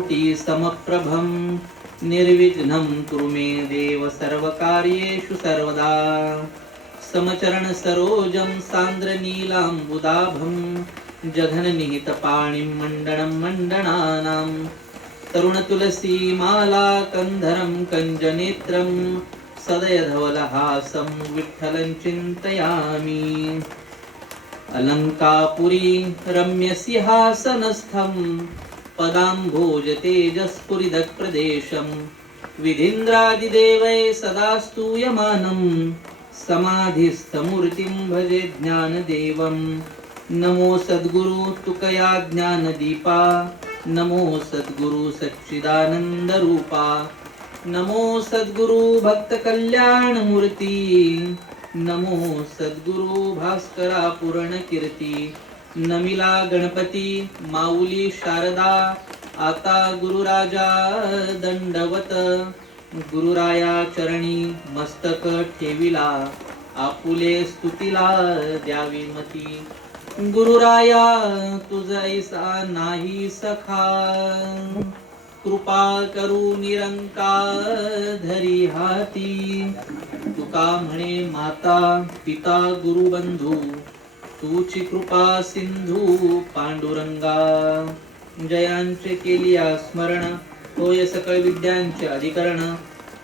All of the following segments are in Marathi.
समप्रभं निर्विघ्नं कुरु मे देव सर्वकार्येषु सर्वदा। समचरण सरोजं सान्द्रनीलाम्बुदाभं जघननिहितपाणिं मण्डनं मण्डनानां तरुणतुलसीमाला कन्धरं कञ्जनेत्रं सदयधवलहासं विठ्ठलं चिन्तयामि। अलङ्कापुरी रम्यसिंहासनस्थं पदाम्भोजतेजस्फुरिदप्रदेशं विधीन्द्रादिदेवैः सदा स्तूयमानं समाधिस्थमूर्तिं भजे ज्ञानदेवं। नमो सद्गुरु तुकया ज्ञानदीपा, नमो सद्गुरु सच्चिदानन्दरूपा, नमो सद्गुरु भक्तकल्याणमूर्ती, नमो सद्गुरु भास्करा पूर्णकीर्ती। नमिला गणपती माऊली शारदा, आता गुरुराजा दंडवत। गुरुराया चरणी मस्तक ठेविला, आपुले स्तुतीला द्यावी मती। गुरुराया तुझैसा नाही सखा, कृपा करू निरंकारी हाती। तुका म्हणे माता पिता गुरुबंधू, तुची कृपा सिंधू पांडुरंगा। जयांचे केलिया स्मरण, होय सकळ विद्यांचे अधिकरण।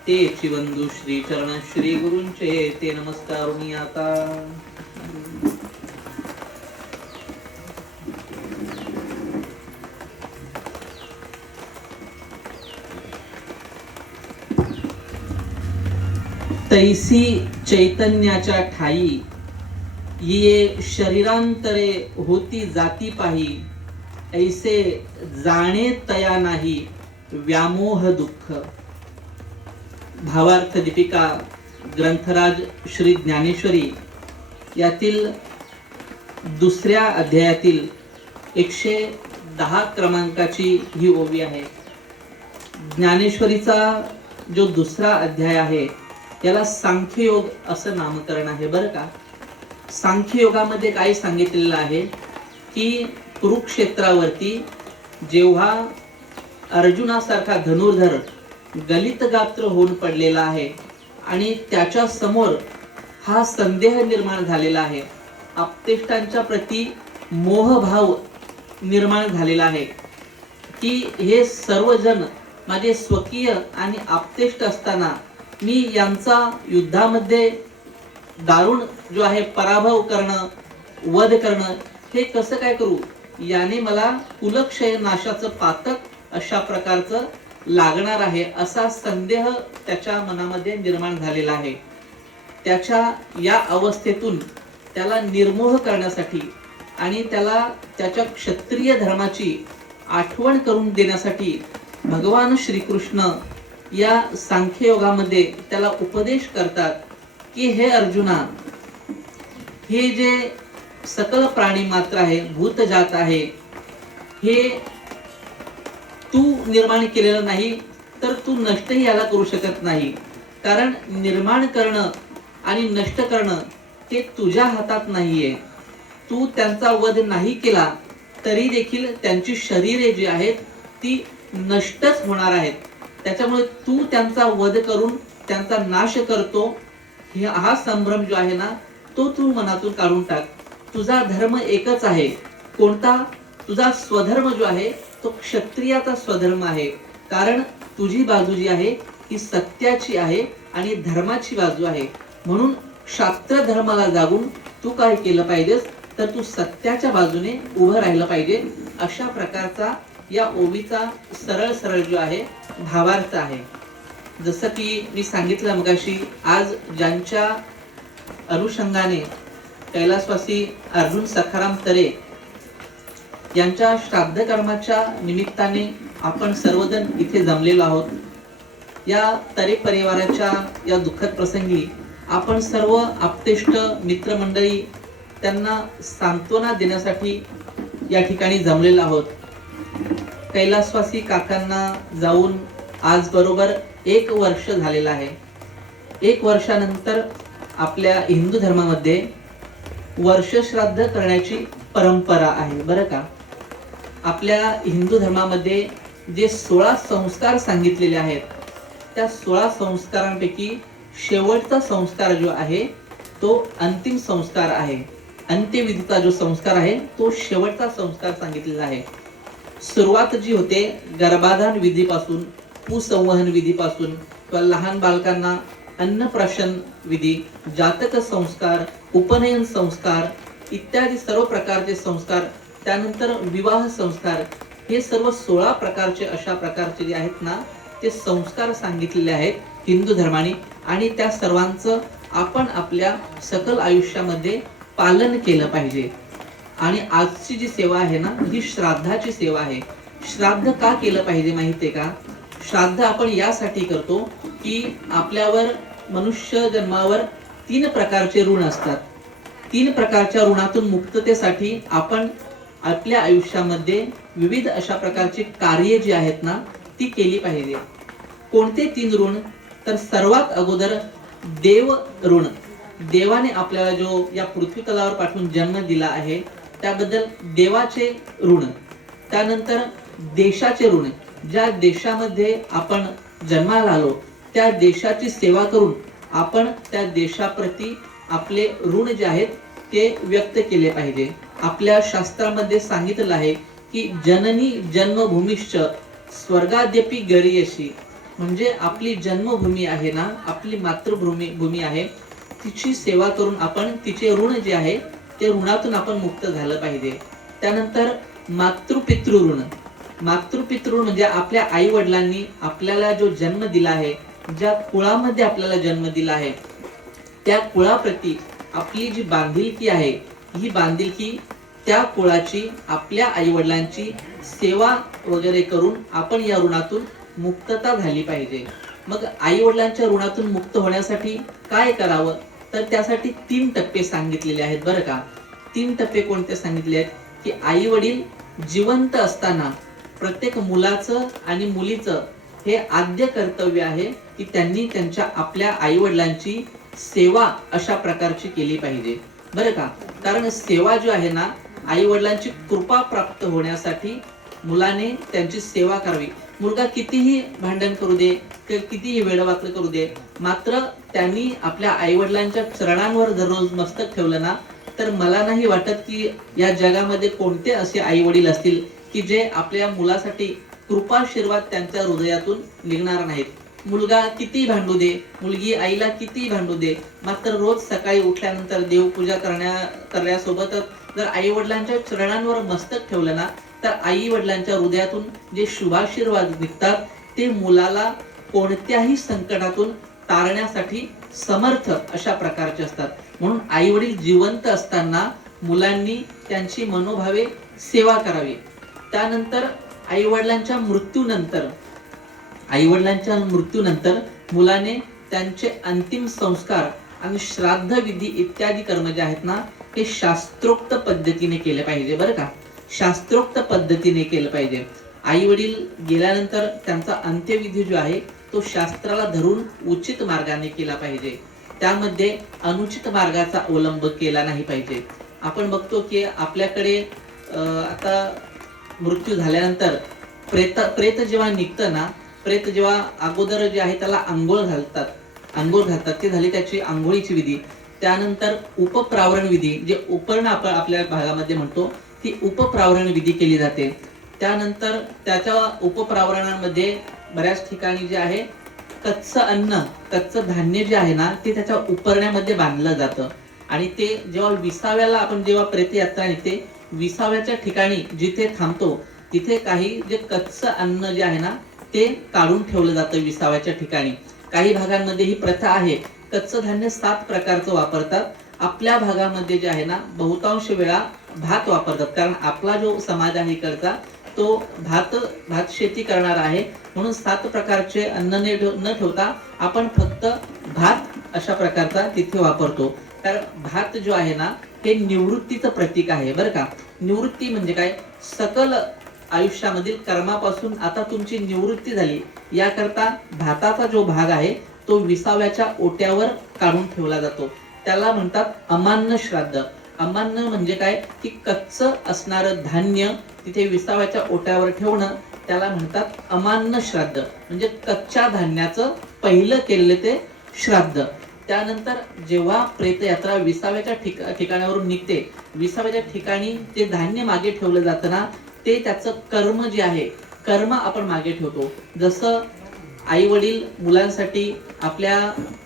तेची बंधू श्री चरण श्री गुरूंचे ते नमस्कारुनी आता। तैसी चैतन्याच्या ठाई, ये शरीरांतरे होती जाती पाही। ऐसे जाणे तया नाही व्यामोह दुःख। भावार्थ दीपिका ग्रंथराज श्री ज्ञानेश्वरी यातील दुसऱ्या अध्यायातील 110 क्रमांकाची ही ओवी आहे। ज्ञानेश्वरीचा जो दुसरा अध्याय आहे याला सांख्ययोग असं नामकरण आहे बरं का। सांख्ययोगामध्ये काय सांगितलेलं आहे की कुरुक्षेत्रावरती जेव्हा अर्जुनासारखा धनुर्धर गलितगात्र होऊन पडलेला आहे आणि त्याच्या समोर हा संदेह निर्माण झालेला आहे, आप्तेष्टांच्या प्रती मोहभाव निर्माण झालेला आहे की हे सर्वजण माझे स्वकीय आणि आप्तेष्ट असताना मी यांचा युद्धामध्ये दारुण जो आहे पराभव करणं, वध करणं हे कसं काय करू। याने मला कुलक्षय नाशाचं पातक अशा प्रकारचं लागणार आहे असा संदेह त्याच्या मनामध्ये निर्माण झालेला आहे। त्याच्या या अवस्थेतून त्याला निर्मोह करण्यासाठी आणि त्याला त्याच्या क्षत्रिय धर्माची आठवण करून देण्यासाठी भगवान श्रीकृष्ण या सांख्ययोगामध्ये त्याला उपदेश करतात की हे अर्जुना, हे जे सकल प्राणी मात्र आहे, भूतजात आहे, हे तू निर्माण केलेलं नाही तर तू नष्टही याला करू शकत नाही। कारण निर्माण करणं आणि नष्ट करणं ते तुझ्या हातात नाहीये। तू त्यांचा वध नाही केला तरी देखील त्यांची शरीरे जी आहेत ती नष्टच होणार आहेत। त्याच्यामुळे तू त्यांचा वध करून त्यांचा नाश करतो, हा संभ्रम जो आहे ना तो तू मनातून काढून टाक। तुझा धर्म एकच आहे, कोणता? तुझा स्वधर्म जो आहे तो क्षत्रियाचा स्वधर्म आहे। कारण तुझी बाजू जी आहे ती सत्याची आहे आणि धर्माची बाजू आहे। म्हणून शास्त्र धर्माला जागून तू काय केलं पाहिजेस तर तू सत्याच्या बाजूने उभं राहिलं पाहिजे। अशा प्रकारचा या ओवीचा सरळ सरळ जो आहे भावार्थ आहे। जसं की मी सांगितलं मगाशी, आज ज्यांच्या अनुषंगाने कैलासवासी अर्जुन सखाराम तरे यांच्या श्राद्ध कर्माच्या निमित्ताने आपण सर्वजण इथे जमलेलो आहोत। या तरे परिवाराच्या या दुःखद प्रसंगी आपण सर्व आप्तेष्ट मित्रमंडळी त्यांना सांत्वना देण्यासाठी या ठिकाणी जमलेलो आहोत। कैलासवासी काकांना जाऊन आज बरोबर 1 वर्ष झालेलं आहे। 1 वर्षानंतर आपल्या हिंदू धर्मामध्ये वर्ष श्राद्ध करण्याची परंपरा आहे बरं का। आपल्या हिंदू धर्मामध्ये जे 16 संस्कार सांगितलेले आहेत, त्या 16 संस्कारांपैकी शेवटचा संस्कार जो आहे तो अंतिम संस्कार आहे. अंत्यविधीचा जो संस्कार आहे तो शेवटचा संस्कार सांगितलेला आहे. सुरुवात जी होते गर्भाधान विधीपासून, कुसंवहन विधीपासून, किंवा लहान बालकांना अन्नप्राशन विधी, जातक संस्कार, उपनयन संस्कार इत्यादी सर्व प्रकारचे संस्कार, त्यानंतर विवाह संस्कार, हे सर्व 16 प्रकारचे अशा प्रकारचे जे आहेत ना ते संस्कार सांगितलेले आहेत हिंदू धर्माने, आणि त्या सर्वांचं आपण आपल्या सकल आयुष्यामध्ये पालन केलं पाहिजे. आणि आजची जी सेवा आहे ना ही श्राद्धाची सेवा आहे. श्राद्ध का केलं पाहिजे माहितीये का? श्राद्ध आपण यासाठी करतो की आपल्यावर मनुष्य जन्मावर 3 प्रकारचे ऋण असतात. 3 प्रकारच्या ऋणातून मुक्ततेसाठी आपण आपल्या आयुष्यामध्ये विविध अशा प्रकारची कार्ये जी आहेत ना ती केली पाहिजे. कोणते 3 ऋण? तर सर्वात अगोदर देव ऋण. देवाने आपल्याला जो या पृथ्वी तलावर पाठवून जन्म दिला आहे त्याबद्दल देवाचे ऋण. त्यानंतर देशाचे ऋण. ज्या देशामध्ये आपण जन्माला आलो त्या देशाची सेवा करून आपण त्या देशाप्रती आपले ऋण जे आहेत ते व्यक्त केले पाहिजे. आपल्या शास्त्रामध्ये सांगितलं आहे की जननी जन्मभूमिश्च स्वर्गाद्यपि गरीयसी. म्हणजे आपली जन्मभूमी आहे ना, आपली मातृभूमी आहे, तिची सेवा करून आपण तिचे ऋण जे आहे ते ऋणातून आपण मुक्त झालं पाहिजे. त्यानंतर मातृपितृ ऋण. मातृपितृ म्हणजे आपल्या आई वडिलांनी आपल्याला जो जन्म दिला आहे, ज्या कुळामध्ये आपल्याला जन्म दिला आहे त्या कुळाप्रती आपली जी बांधिलकी आहे, ही बांधिलकी त्या कुळाची, आपल्या आई वडिलांची सेवा वगैरे करून आपण या ऋणातून मुक्तता झाली पाहिजे. मग आई वडिलांच्या ऋणातून मुक्त होण्यासाठी काय करावं? तर त्यासाठी 3 टप्पे सांगितलेले आहेत बरं का. 3 टप्पे कोणते सांगितले आहेत? की आई वडील जिवंत असताना प्रत्येक मुलाचं आणि मुलीचं हे आद्य कर्तव्य आहे की त्यांनी त्यांच्या आपल्या आई वडिलांची सेवा अशा प्रकारची केली पाहिजे बरं का. कारण सेवा जो आहे ना, आई वडिलांची कृपा प्राप्त होण्यासाठी मुलाने त्यांची सेवा करावी. मुलगा कितीही भांडण करू दे, कितीही वेडवाकड करू दे, मात्र त्यांनी आपल्या आई वडिलांच्या चरणांवर दररोज मस्तक ठेवलं ना, तर मला नाही वाटत की या जगामध्ये कोणते असे आई वडील असतील की जे आपल्या मुलासाठी कृपाशीर्वाद त्यांच्या हृदयातून निघणार नाहीत. मुलगा किती भांडू दे, मुलगी आईला किती भांडू दे, मात्र रोज सकाळी उठल्यानंतर देवपूजा करण्यासोबतच जर आई वडिलांच्या चरणांवर मस्तक ठेवलं ना, तर आई वडिलांच्या हृदयातून जे शुभाशीर्वाद निघतात ते मुलाला कोणत्याही संकटातून तारण्यासाठी समर्थ अशा प्रकारचे असतात. म्हणून आई वडील जिवंत असताना मुलांनी त्यांची मनोभावे सेवा करावी. त्यानंतर आई वडिलांच्या मृत्यूनंतर मुलाने त्यांचे अंतिम संस्कार आणि श्राद्ध विधी इत्यादी कर्म जे आहेत ना ते शास्त्रोक्त पद्धतीने केले पाहिजे बरं का. शास्त्रोक्त पद्धतीने केलं पाहिजे. आई वडील गेल्यानंतर त्यांचा अंत्यविधी जो आहे तो शास्त्राला धरून उचित मार्गाने केला पाहिजे. त्यामध्ये अनुचित मार्गाचा अवलंब केला नाही पाहिजे. आपण बघतो की आपल्याकडे आता मृत्यू झाल्यानंतर प्रेत जेव्हा निघतं ना, प्रेत जेव्हा अगोदर जे आहे त्याला आंघोळ घालतात, ते झाली त्याची आंघोळीची विधी. त्यानंतर उपप्रावरण विधी, जे उपरण आपण आपल्या भागामध्ये म्हणतो, ती उपप्रावरण विधी केली जाते. त्यानंतर त्याच्या उपप्रावरणामध्ये बऱ्याच ठिकाणी जे आहे कच्चं धान्य जे आहे ना ते त्याच्या उपरण्यामध्ये बांधलं जातं. आणि ते जेव्हा विसाव्याला आपण जेव्हा प्रेतयात्रा निघते, विसाव्याच्या ठिकाणी जिथे थांबतो तिथे काही जे कच्चं अन्न जे आहे ना ते काढून ठेवलं जातं विसाव्याच्या ठिकाणी. काही भागांमध्ये ही प्रथा आहे. कच्चं धान्य 7 प्रकारचं वापरतात. आपल्या भागामध्ये जे आहे ना बहुतांश वेळा भात वापरतात, कारण आपला जो समाज आहे इकडचा तो भात शेती करणार आहे. म्हणून 7 प्रकारचे अन्न न ठेवता आपण फक्त भात अशा प्रकारचा तिथे वापरतो. कारण भात जो आहे ना हे निवृत्तीचं प्रतीक आहे बरं का. निवृत्ती म्हणजे काय? सकल आयुष्यामधील कर्मापासून आता तुमची निवृत्ती झाली, याकरता भाताचा जो भाग आहे तो विसाव्याच्या ओट्यावर काढून ठेवला जातो. त्याला म्हणतात अमान्य श्राद्ध. अमान्य म्हणजे काय की कच्चं असणारं धान्य तिथे विसाव्याच्या ओट्यावर ठेवणं, त्याला म्हणतात अमान्य श्राद्ध. म्हणजे कच्च्या धान्याचं पहिलं केलेलं ते श्राद्ध. त्यानंतर जेव्हा प्रेतयात्रा विसाव्याच्या ठिकाणावरून निघते, विसाव्याच्या ठिकाणी ते धान्य मागे ठेवलं जातं ना, ते त्याचं कर्म जे आहे, कर्म आपण मागे ठेवतो. जसं आई वडील मुलांसाठी आपल्या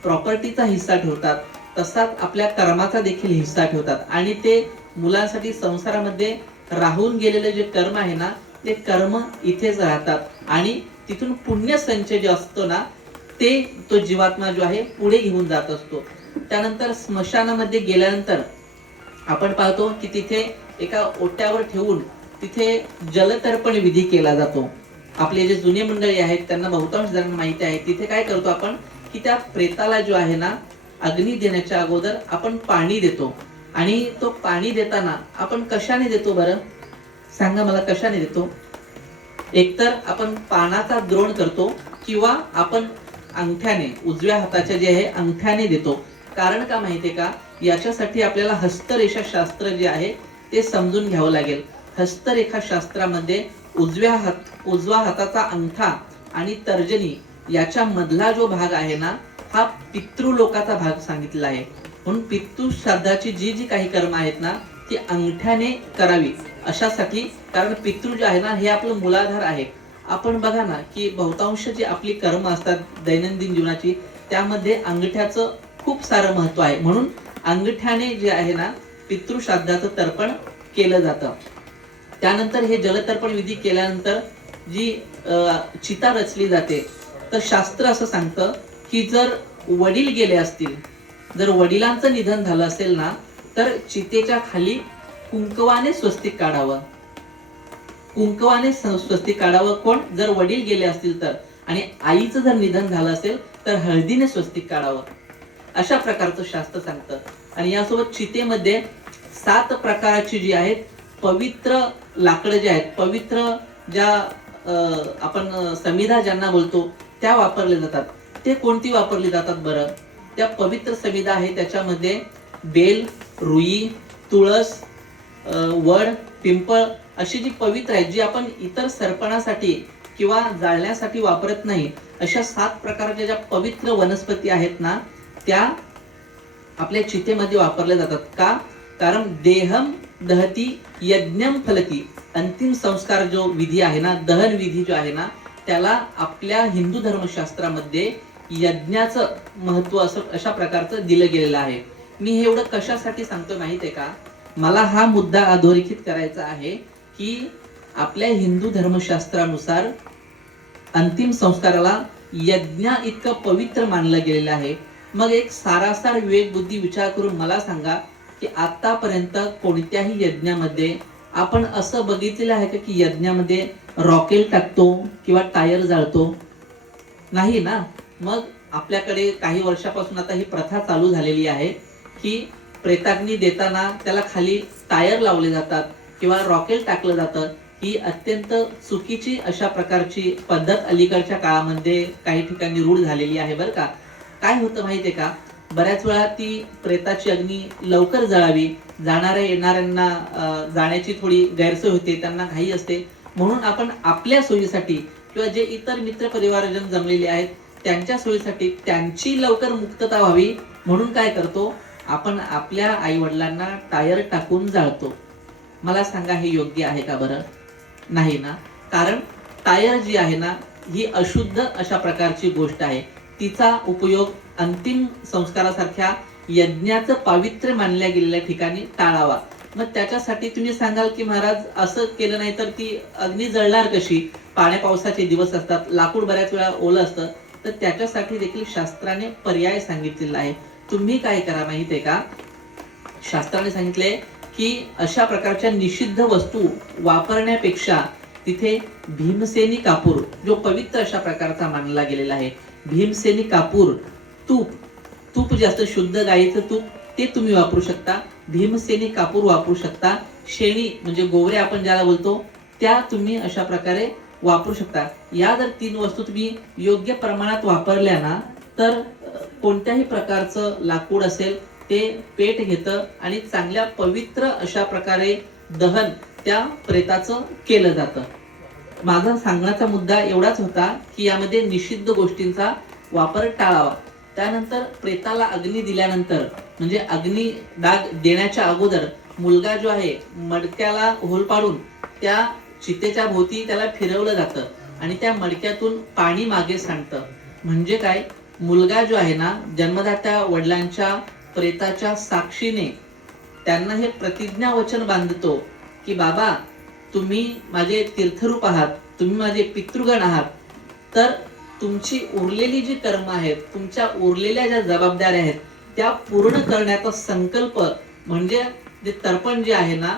प्रॉपर्टीचा हिस्सा ठेवतात, तसाच आपल्या कर्माचा देखील हिस्सा ठेवतात. आणि ते मुलांसाठी संसारामध्ये राहून गेलेले जे कर्म आहे ना, ते कर्म इथेच राहतात आणि तिथून पुण्य संचय जो असतो ना, ते तो जीवात्मा जो आहे पुढे घेऊन जात असतो. त्यानंतर स्मशानामध्ये गेल्यानंतर आपण पाहतो की तिथे एका ओट्यावर ठेवून तिथे जलतर्पण विधी केला जातो. आपले जे जुने मंडळी आहेत त्यांना बहुतांश जणांना माहिती आहे, तिथे काय करतो आपण की त्या प्रेताला जो आहे ना, अग्नी देण्याच्या अगोदर आपण पाणी देतो. आणि तो पाणी देताना आपण कशाने देतो बरं, सांगा मला, कशाने देतो? एकतर आपण पानाचा द्रोण करतो किंवा आपण अंगठ्याने, उजव्या हाताच्या जे आहे अंगठ्याने देतो. कारण का माहितीये का, याच्यासाठी आपल्याला हस्तरेखा शास्त्र जे आहे ते समजून घ्यावं लागेल. हस्तरेखा शास्त्रामध्ये उजवा हाताचा अंगठा आणि तर्जनी याच्या मधला जो भाग आहे ना, हा पितृलोकाचा भाग सांगितलेला आहे. म्हणून पितृ श्राद्धाची जी जी काही कर्म आहेत ना, ती अंगठ्याने करावी अशासाठी. कारण पितृ जे आहे ना, हे आपलं मूलाधार आहे. आपण बघा ना की बहुतांश जी आपली कर्म असतात दैनंदिन जीवनाची, त्यामध्ये अंगठ्याचं खूप सारं महत्व आहे. म्हणून अंगठ्याने जे आहे ना, पितृश्राद्धाचं तर्पण केलं जातं. त्यानंतर हे जलतर्पण विधी केल्यानंतर जी चिता रचली जाते, तर शास्त्र असं सांगतं की जर वडील गेले असतील, जर वडिलांचं निधन झालं असेल ना, तर चितेच्या खाली कुंकवाने स्वस्तिक काढावं. कुंकवाने स्वस्तिक काढावं. कोण? जर वडील गेले असतील तर. आणि आईचं जर निधन झालं असेल तर हळदीने स्वस्तिक काढावं. अशा प्रकारचं शास्त्र सांगतं. आणि यासोबत चितेमध्ये 7 प्रकारची जी आहेत पवित्र लाकडं जे आहेत, पवित्र ज्या आपण समिधा ज्यांना बोलतो, त्या वापरल्या जातात. ते कोणती वापरली जातात बरं? त्या पवित्र समिधा आहे त्याच्यामध्ये बेल, रुई, तुळस, वड, पिंपळ अशी जी पवित्र आहेत, जी आपण इतर सर्पणासाठी किंवा जाळण्यासाठी वापरत नाही, अशा 7 प्रकारच्या ज्या पवित्र वनस्पती आहेत ना, त्या आपल्या चितेमध्ये वापरल्या जातात. का? कारण देहम दहती यज्ञम फलती. अंतिम संस्कार जो विधी आहे ना, दहन विधी जो आहे ना, त्याला आपल्या हिंदू धर्मशास्त्रामध्ये यज्ञाचं महत्व असं अशा प्रकारचं दिलं गेलेलं आहे. मी हे एवढं कशासाठी सांगतो माहितीये का? मला हा मुद्दा अधोरेखित करायचा आहे की आपल्या हिंदू धर्मशास्त्रानुसार अंतिम संस्काराला यज्ञा इतकं पवित्र मानलं गेलेलं आहे. मग एक सारासार विवेक बुद्धी विचार करून मला सांगा की आतापर्यंत कोणत्याही यज्ञामध्ये आपण असं बघितलेलं आहे का की यज्ञामध्ये रॉकेल टाकतो किंवा टायर जाळतो? नाही ना. मग आपल्याकडे काही वर्षापासून आता ही प्रथा चालू झालेली आहे की प्रेताग्नी देताना त्याला खाली टायर लावले जातात किंवा रॉकेल टाकलं जातं. ही अत्यंत चुकीची अशा प्रकारची पद्धत अलीकडच्या काळामध्ये काही ठिकाणी रूढ झालेली आहे बरं का. काय होतं माहितीये का, बऱ्याच वेळा ती प्रेताची अग्नी लवकर जळावी, जाणाऱ्या येणाऱ्यांना जाण्याची थोडी गैरसोय होते, त्यांना घाई असते. म्हणून आपण आपल्या सोयीसाठी किंवा जे इतर मित्र परिवारजन जमलेले आहेत त्यांच्या सोयीसाठी, त्यांची लवकर मुक्तता व्हावी म्हणून काय करतो आपण, आपल्या आई वडिलांना टायर टाकून जाळतो. मला सांगा हे योग्य आहे का बरं? नाही ना. कारण टायर जी आहे ना, ही अशुद्ध अशा प्रकारची गोष्ट आहे. तिचा उपयोग अंतिम संस्कारासारख्या यज्ञाचं पावित्र्य मानल्या गेलेल्या ठिकाणी टाळावा. मग त्याच्यासाठी तुम्ही सांगाल की महाराज असं केलं नाही तर ती अग्नी जळणार कशी? पाण्या पावसाचे दिवस असतात, लाकूड बऱ्याच वेळा ओलं असतं. तर त्याच्यासाठी देखील शास्त्राने पर्याय सांगितलेला आहे. तुम्ही काय करा माहितीये का, शास्त्राने सांगितले की अशा प्रकारच्या निषिद्ध वस्तू वापरण्यापेक्षा तिथे भीमसेनी कापूर, जो पवित्र अशा प्रकारचा मानला गेलेला आहे, भीमसेनी कापूर, तूप जास्त शुद्ध गाईचं तूप ते तुम्ही वापरू शकता. भीमसेनी कापूर वापरू शकता. शेणी म्हणजे गोवऱ्या आपण ज्याला बोलतो, त्या तुम्ही अशा प्रकारे वापरू शकता. या जर 3 वस्तू तुम्ही योग्य प्रमाणात वापरल्या ना, तर कोणत्याही प्रकारचं लाकूड असेल ते पेट घेतं आणि चांगल्या पवित्र अशा प्रकारे दहन त्या प्रेताचं केलं जातं. माझा सांगण्याचा मुद्दा एवढाच होता की यामध्ये निषिद्ध गोष्टींचा वापर टाळावा. त्यानंतर प्रेताला अग्नी दिल्यानंतर म्हणजे अग्नी डाग देण्याच्या अगोदर मुलगा जो आहे मडक्याला होल पाडून त्या चितेच्या भोवती त्याला फिरवलं जातं आणि त्या मडक्यातून पाणी मागे सांडतं. म्हणजे काय, मुलगा जो आहे ना जन्मदात्या वडिलांच्या प्रेताच्या साक्षीने त्यांना हे प्रतिज्ञा वचन बांधतो की बाबा तुम्ही माझे तीर्थरूप आहात, तुम्ही माझे पितृगण आहात, तर तुमची उरलेली जी कर्म आहेत, तुमच्या उरलेल्या ज्या जबाबदाऱ्या आहेत त्या पूर्ण करण्याचा संकल्प म्हणजे जे तर्पण जे आहे ना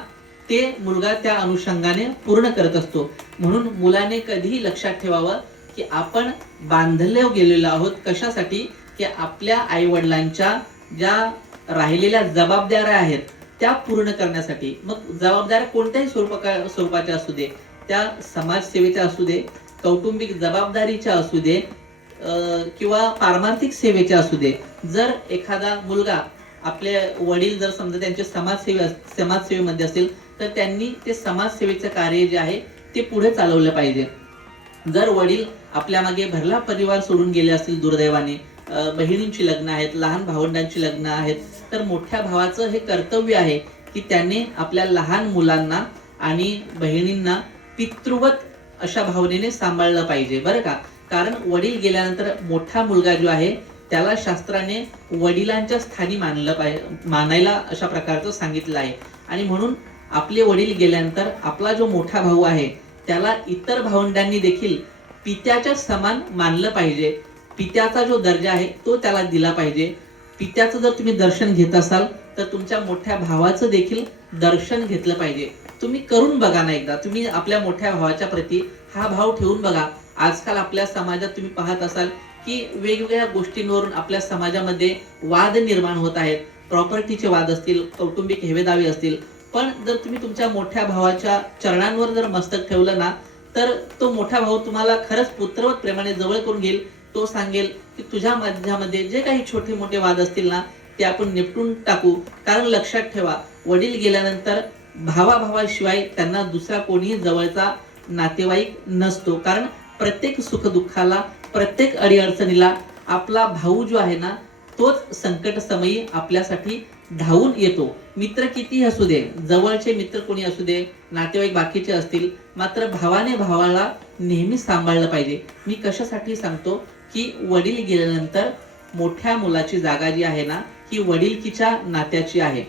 ते मुलगा त्या अनुषंगाने पूर्ण करत असतो. म्हणून मुलाने कधीही लक्षात ठेवावं की आपण बांधले गेलेलो आहोत कशासाठी, की आपल्या आई वडिलांच्या ज्या राहिलेल्या जबाबदाऱ्या आहेत त्या पूर्ण करण्यासाठी. मग जबाबदाऱ्या कोणत्याही स्वरूपाच्या असू दे, त्या समाजसेवेच्या असू दे, कौटुंबिक जबाबदारीच्या असू दे किंवा पारमार्थिक सेवेच्या असू दे. जर एखादा मुलगा आपले वडील जर समजा त्यांचे समाजसेवेमध्ये असतील तर त्यांनी ते समाजसेवेचं कार्य जे आहे ते पुढे चालवलं पाहिजे. जर वडील आपल्या मागे भरला परिवार सोडून गेले असतील दुर्दैवाने, बहिणींची लग्न आहेत, लहान भावंडांची लग्न आहेत, तर मोठ्या भावाचं हे कर्तव्य आहे की त्याने आपल्या लहान मुलांना आणि बहिणींना पितृवत अशा भावनेने सांभाळलं पाहिजे बरं का. कारण वडील गेल्यानंतर मोठा मुलगा जो आहे त्याला शास्त्राने वडिलांच्या स्थानी मानायला अशा प्रकारचं सांगितलं आहे. आणि म्हणून आपले वडील गेल्यानंतर आपला जो मोठा भाऊ आहे त्याला इतर भावंडांनी देखील पित्याच्या समान मानलं पाहिजे. पित्याचा जो दर्जा आहे तो त्याला दिला पाहिजे. पित्याचं जर तुम्ही दर्शन घेत असाल तर तुमच्या मोठ्या भावाचं देखील दर्शन घेतलं पाहिजे. तुम्ही करून बघा ना एकदा, तुम्ही आपल्या मोठ्या भावाच्या प्रती हा भाव ठेवून बघा. आजकाल आपल्या समाजात तुम्ही पाहत असाल की वेगवेगळ्या गोष्टींवरून आपल्या समाजामध्ये वाद निर्माण होत आहेत. प्रॉपर्टीचे वाद असतील, कौटुंबिक हेवेदावे असतील. पण जर तुम्ही तुमच्या मोठ्या भावाच्या चरणांवर जर मस्तक ठेवलं ना तर तो मोठा भाऊ तुम्हाला खरंच पुत्रवत प्रेमाने जवळ करून घेईल. तो सांगेल की तुझ्या माझ्यामध्ये जे काही छोटे मोठे वाद असतील ना ते आपण निपटून टाकू. कारण लक्षात ठेवा, वडील गेल्यानंतर भावाशिवाय त्यांना दुसरा कोणीही जवळचा नातेवाईक नसतो. कारण प्रत्येक सुखदुःखाला, प्रत्येक अडीअडचणीला आपला भाऊ जो आहे ना तोच संकट समयी आपल्यासाठी धावून येतो. मित्र किती असू दे, जवळचे मित्र कोणी असू दे, नातेवाईक बाकीचे असतील, मात्र भावाने भावाला नेहमी सांभाळलं पाहिजे. मी कशासाठी सांगतो की वडील गेल्यानंतर मोठ्या मुलाची जागा जी आहे ना ही वडिलकीच्या नात्याची आहे,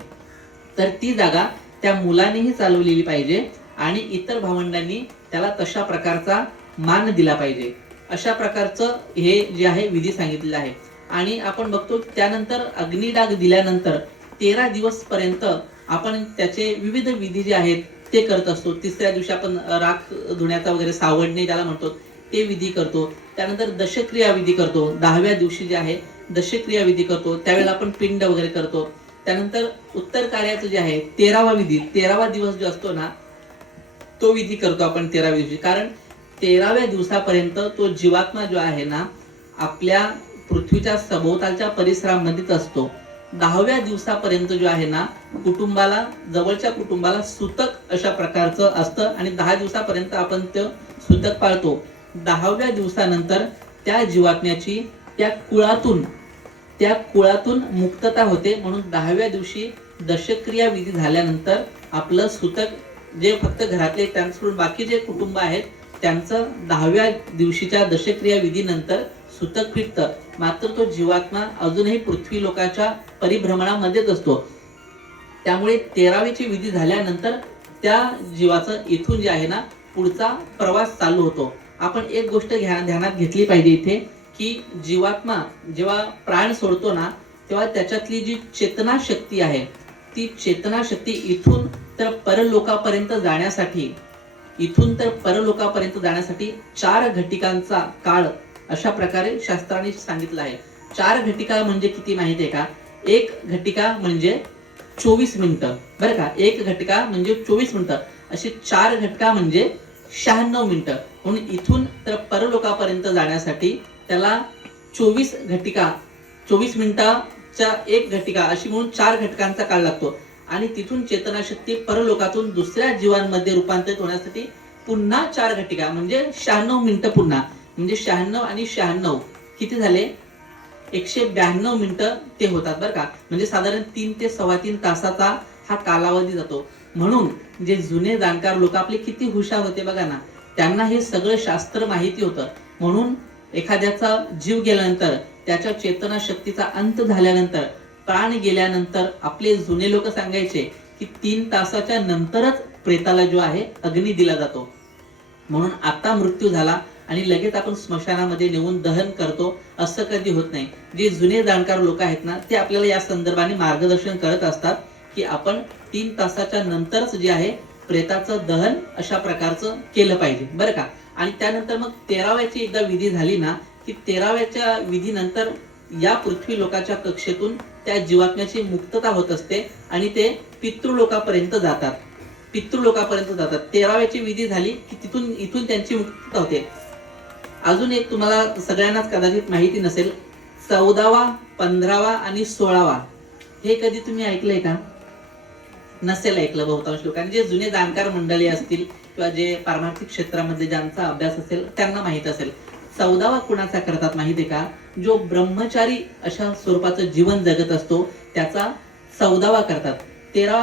तर ती जागा त्या मुलानेही चालवलेली पाहिजे आणि इतर भावंडांनी त्याला तशा प्रकारचा मान दिला पाहिजे. अशा प्रकारचं हे जे आहे विधी सांगितलेला आहे. आणि आपण बघतो त्यानंतर अग्निडाग दिल्यानंतर 13 दिवस पर्यंत आपण त्याचे विविध विधी जे आहेत ते करत असतो. तिसऱ्या दिवशी आपण राख धुण्याचा वगैरे सावडणे त्याला म्हणतो ते विधी करतो. त्यानंतर दशक्रिया विधी करतो. 10व्या दिवशी जे आहे दशक्रिया विधी करतो, त्यावेळेला आपण पिंड वगैरे करतो. त्यानंतर उत्तर कार्याचं जे आहे 13वा विधी, 13वा दिवस जो असतो ना तो विधी करतो आपण 13व्या दिवशी. कारण 13व्या दिवसापर्यंत तो जीवात्मा जो आहे ना आपल्या पृथ्वीच्या सभोवतालच्या परिसरामध्येच असतो. 10व्या दिवसापर्यंत जो आहे ना कुटुंबाला, जवळच्या कुटुंबाला सूतक अशा प्रकारचं असतं आणि 10 दिवसापर्यंत आपण ते सूतक पाळतो. 10व्या दिवसानंतर त्या जीवात्म्याची त्या कुळातून मुक्तता होते. म्हणून 10व्या दिवशी दशक्रिया विधी झाल्यानंतर आपलं सूतक जे फक्त घरातले त्यांच्याकडून बाकी जे कुटुंब आहेत त्यांचं 10व्या दिवशीच्या दशक्रिया विधीनंतर सूतक फिटतं. मात्र तो जीवात्मा अजूनही पृथ्वी लोकाच्या परिभ्रमणामध्येच असतो. त्यामुळे 13वीची विधी झाल्यानंतर त्या जीवाचं इथून जे आहे ना पुढचा प्रवास चालू होतो. आपण एक गोष्ट ध्यानात घेतली पाहिजे इथे की जीवात्मा जेव्हा प्राण सोडतो ना तेव्हा त्याच्यातली जी चेतना शक्ती आहे ती चेतना शक्ती इथून तर परलोकापर्यंत जाण्यासाठी 4 घटिकांचा काळ अशा प्रकारे शास्त्राने सांगितलं आहे. 4 घटिका म्हणजे किती माहिती आहे का? एक घटिका म्हणजे 24 मिनिटं बरं का. एक घटिका म्हणजे 24 मिनिटं, अशी 4 घटिका म्हणजे 96 मिनिटं. म्हणून इथून तर परलोकापर्यंत जाण्यासाठी त्याला 24 घटिका 24 मिनिटं एक घटिका अशी म्हणून 4 घटकांचा काळ लागतो आणि तिथून चेतनाशक्ती परलोकातून दुसऱ्या जीवांमध्ये रूपांतरित होण्यासाठी पुन्हा 4 घटिका म्हणजे 96 मिनिटं पुन्हा, म्हणजे 96 आणि 96 किती झाले, 192 मिनिटं ते होतात बरं का. म्हणजे साधारण 3 ते 3.25 तासाचा हा कालावधी जातो. म्हणून जे जुने जाणकार लोक आपले किती हुशार होते बघा ना, त्यांना हे सगळं शास्त्र माहिती होतं. म्हणून एखाद्याचा जीव गेल्यानंतर, त्याच्या चेतना शक्तीचा अंत झाल्यानंतर, प्राण गेल्यानंतर आपले जुने लोक सांगायचे की 3 तासाच्या नंतरच प्रेताला जो आहे अग्नी दिला जातो. म्हणून आता मृत्यू झाला आणि लगेच आपण स्मशानामध्ये नेऊन दहन करतो असं कधी होत नाही. जे जुने जाणकार लोक आहेत ना, ते आपल्याला या संदर्भाने मार्गदर्शन करत असतात की आपण 3 तासाच्या नंतरच जे आहे प्रेताचं दहन अशा प्रकारचं केलं पाहिजे बरं का. आणि त्यानंतर मग 13व्याची एकदा विधी झाली ना की 13व्याच्या विधीनंतर या पृथ्वी लोकाच्या कक्षेतून त्या जीवात्म्याची मुक्तता होत असते आणि ते पितृलोकापर्यंत जातात. पितृलोकापर्यंत जातात. 13व्याची विधी झाली की इथून त्यांची मुक्तता होते. अजून एक तुम्हाला सगळ्यांनाच कदाचित माहिती नसेल, 14वा, 15वा आणि 16वा हे कधी तुम्ही ऐकलंय का? नसेल ऐकलं बहुतांश लोकांनी. जे जुने जाणकार मंडळी असतील किंवा जे पारमार्थिक क्षेत्रामध्ये ज्यांचा अभ्यास असेल त्यांना माहित असेल. 14वा कुणाचा करतात माहितीये का? जो ब्रह्मचारी अशा स्वरूपाचं जीवन जगत असतो त्याचा 14वा करतात. 13वा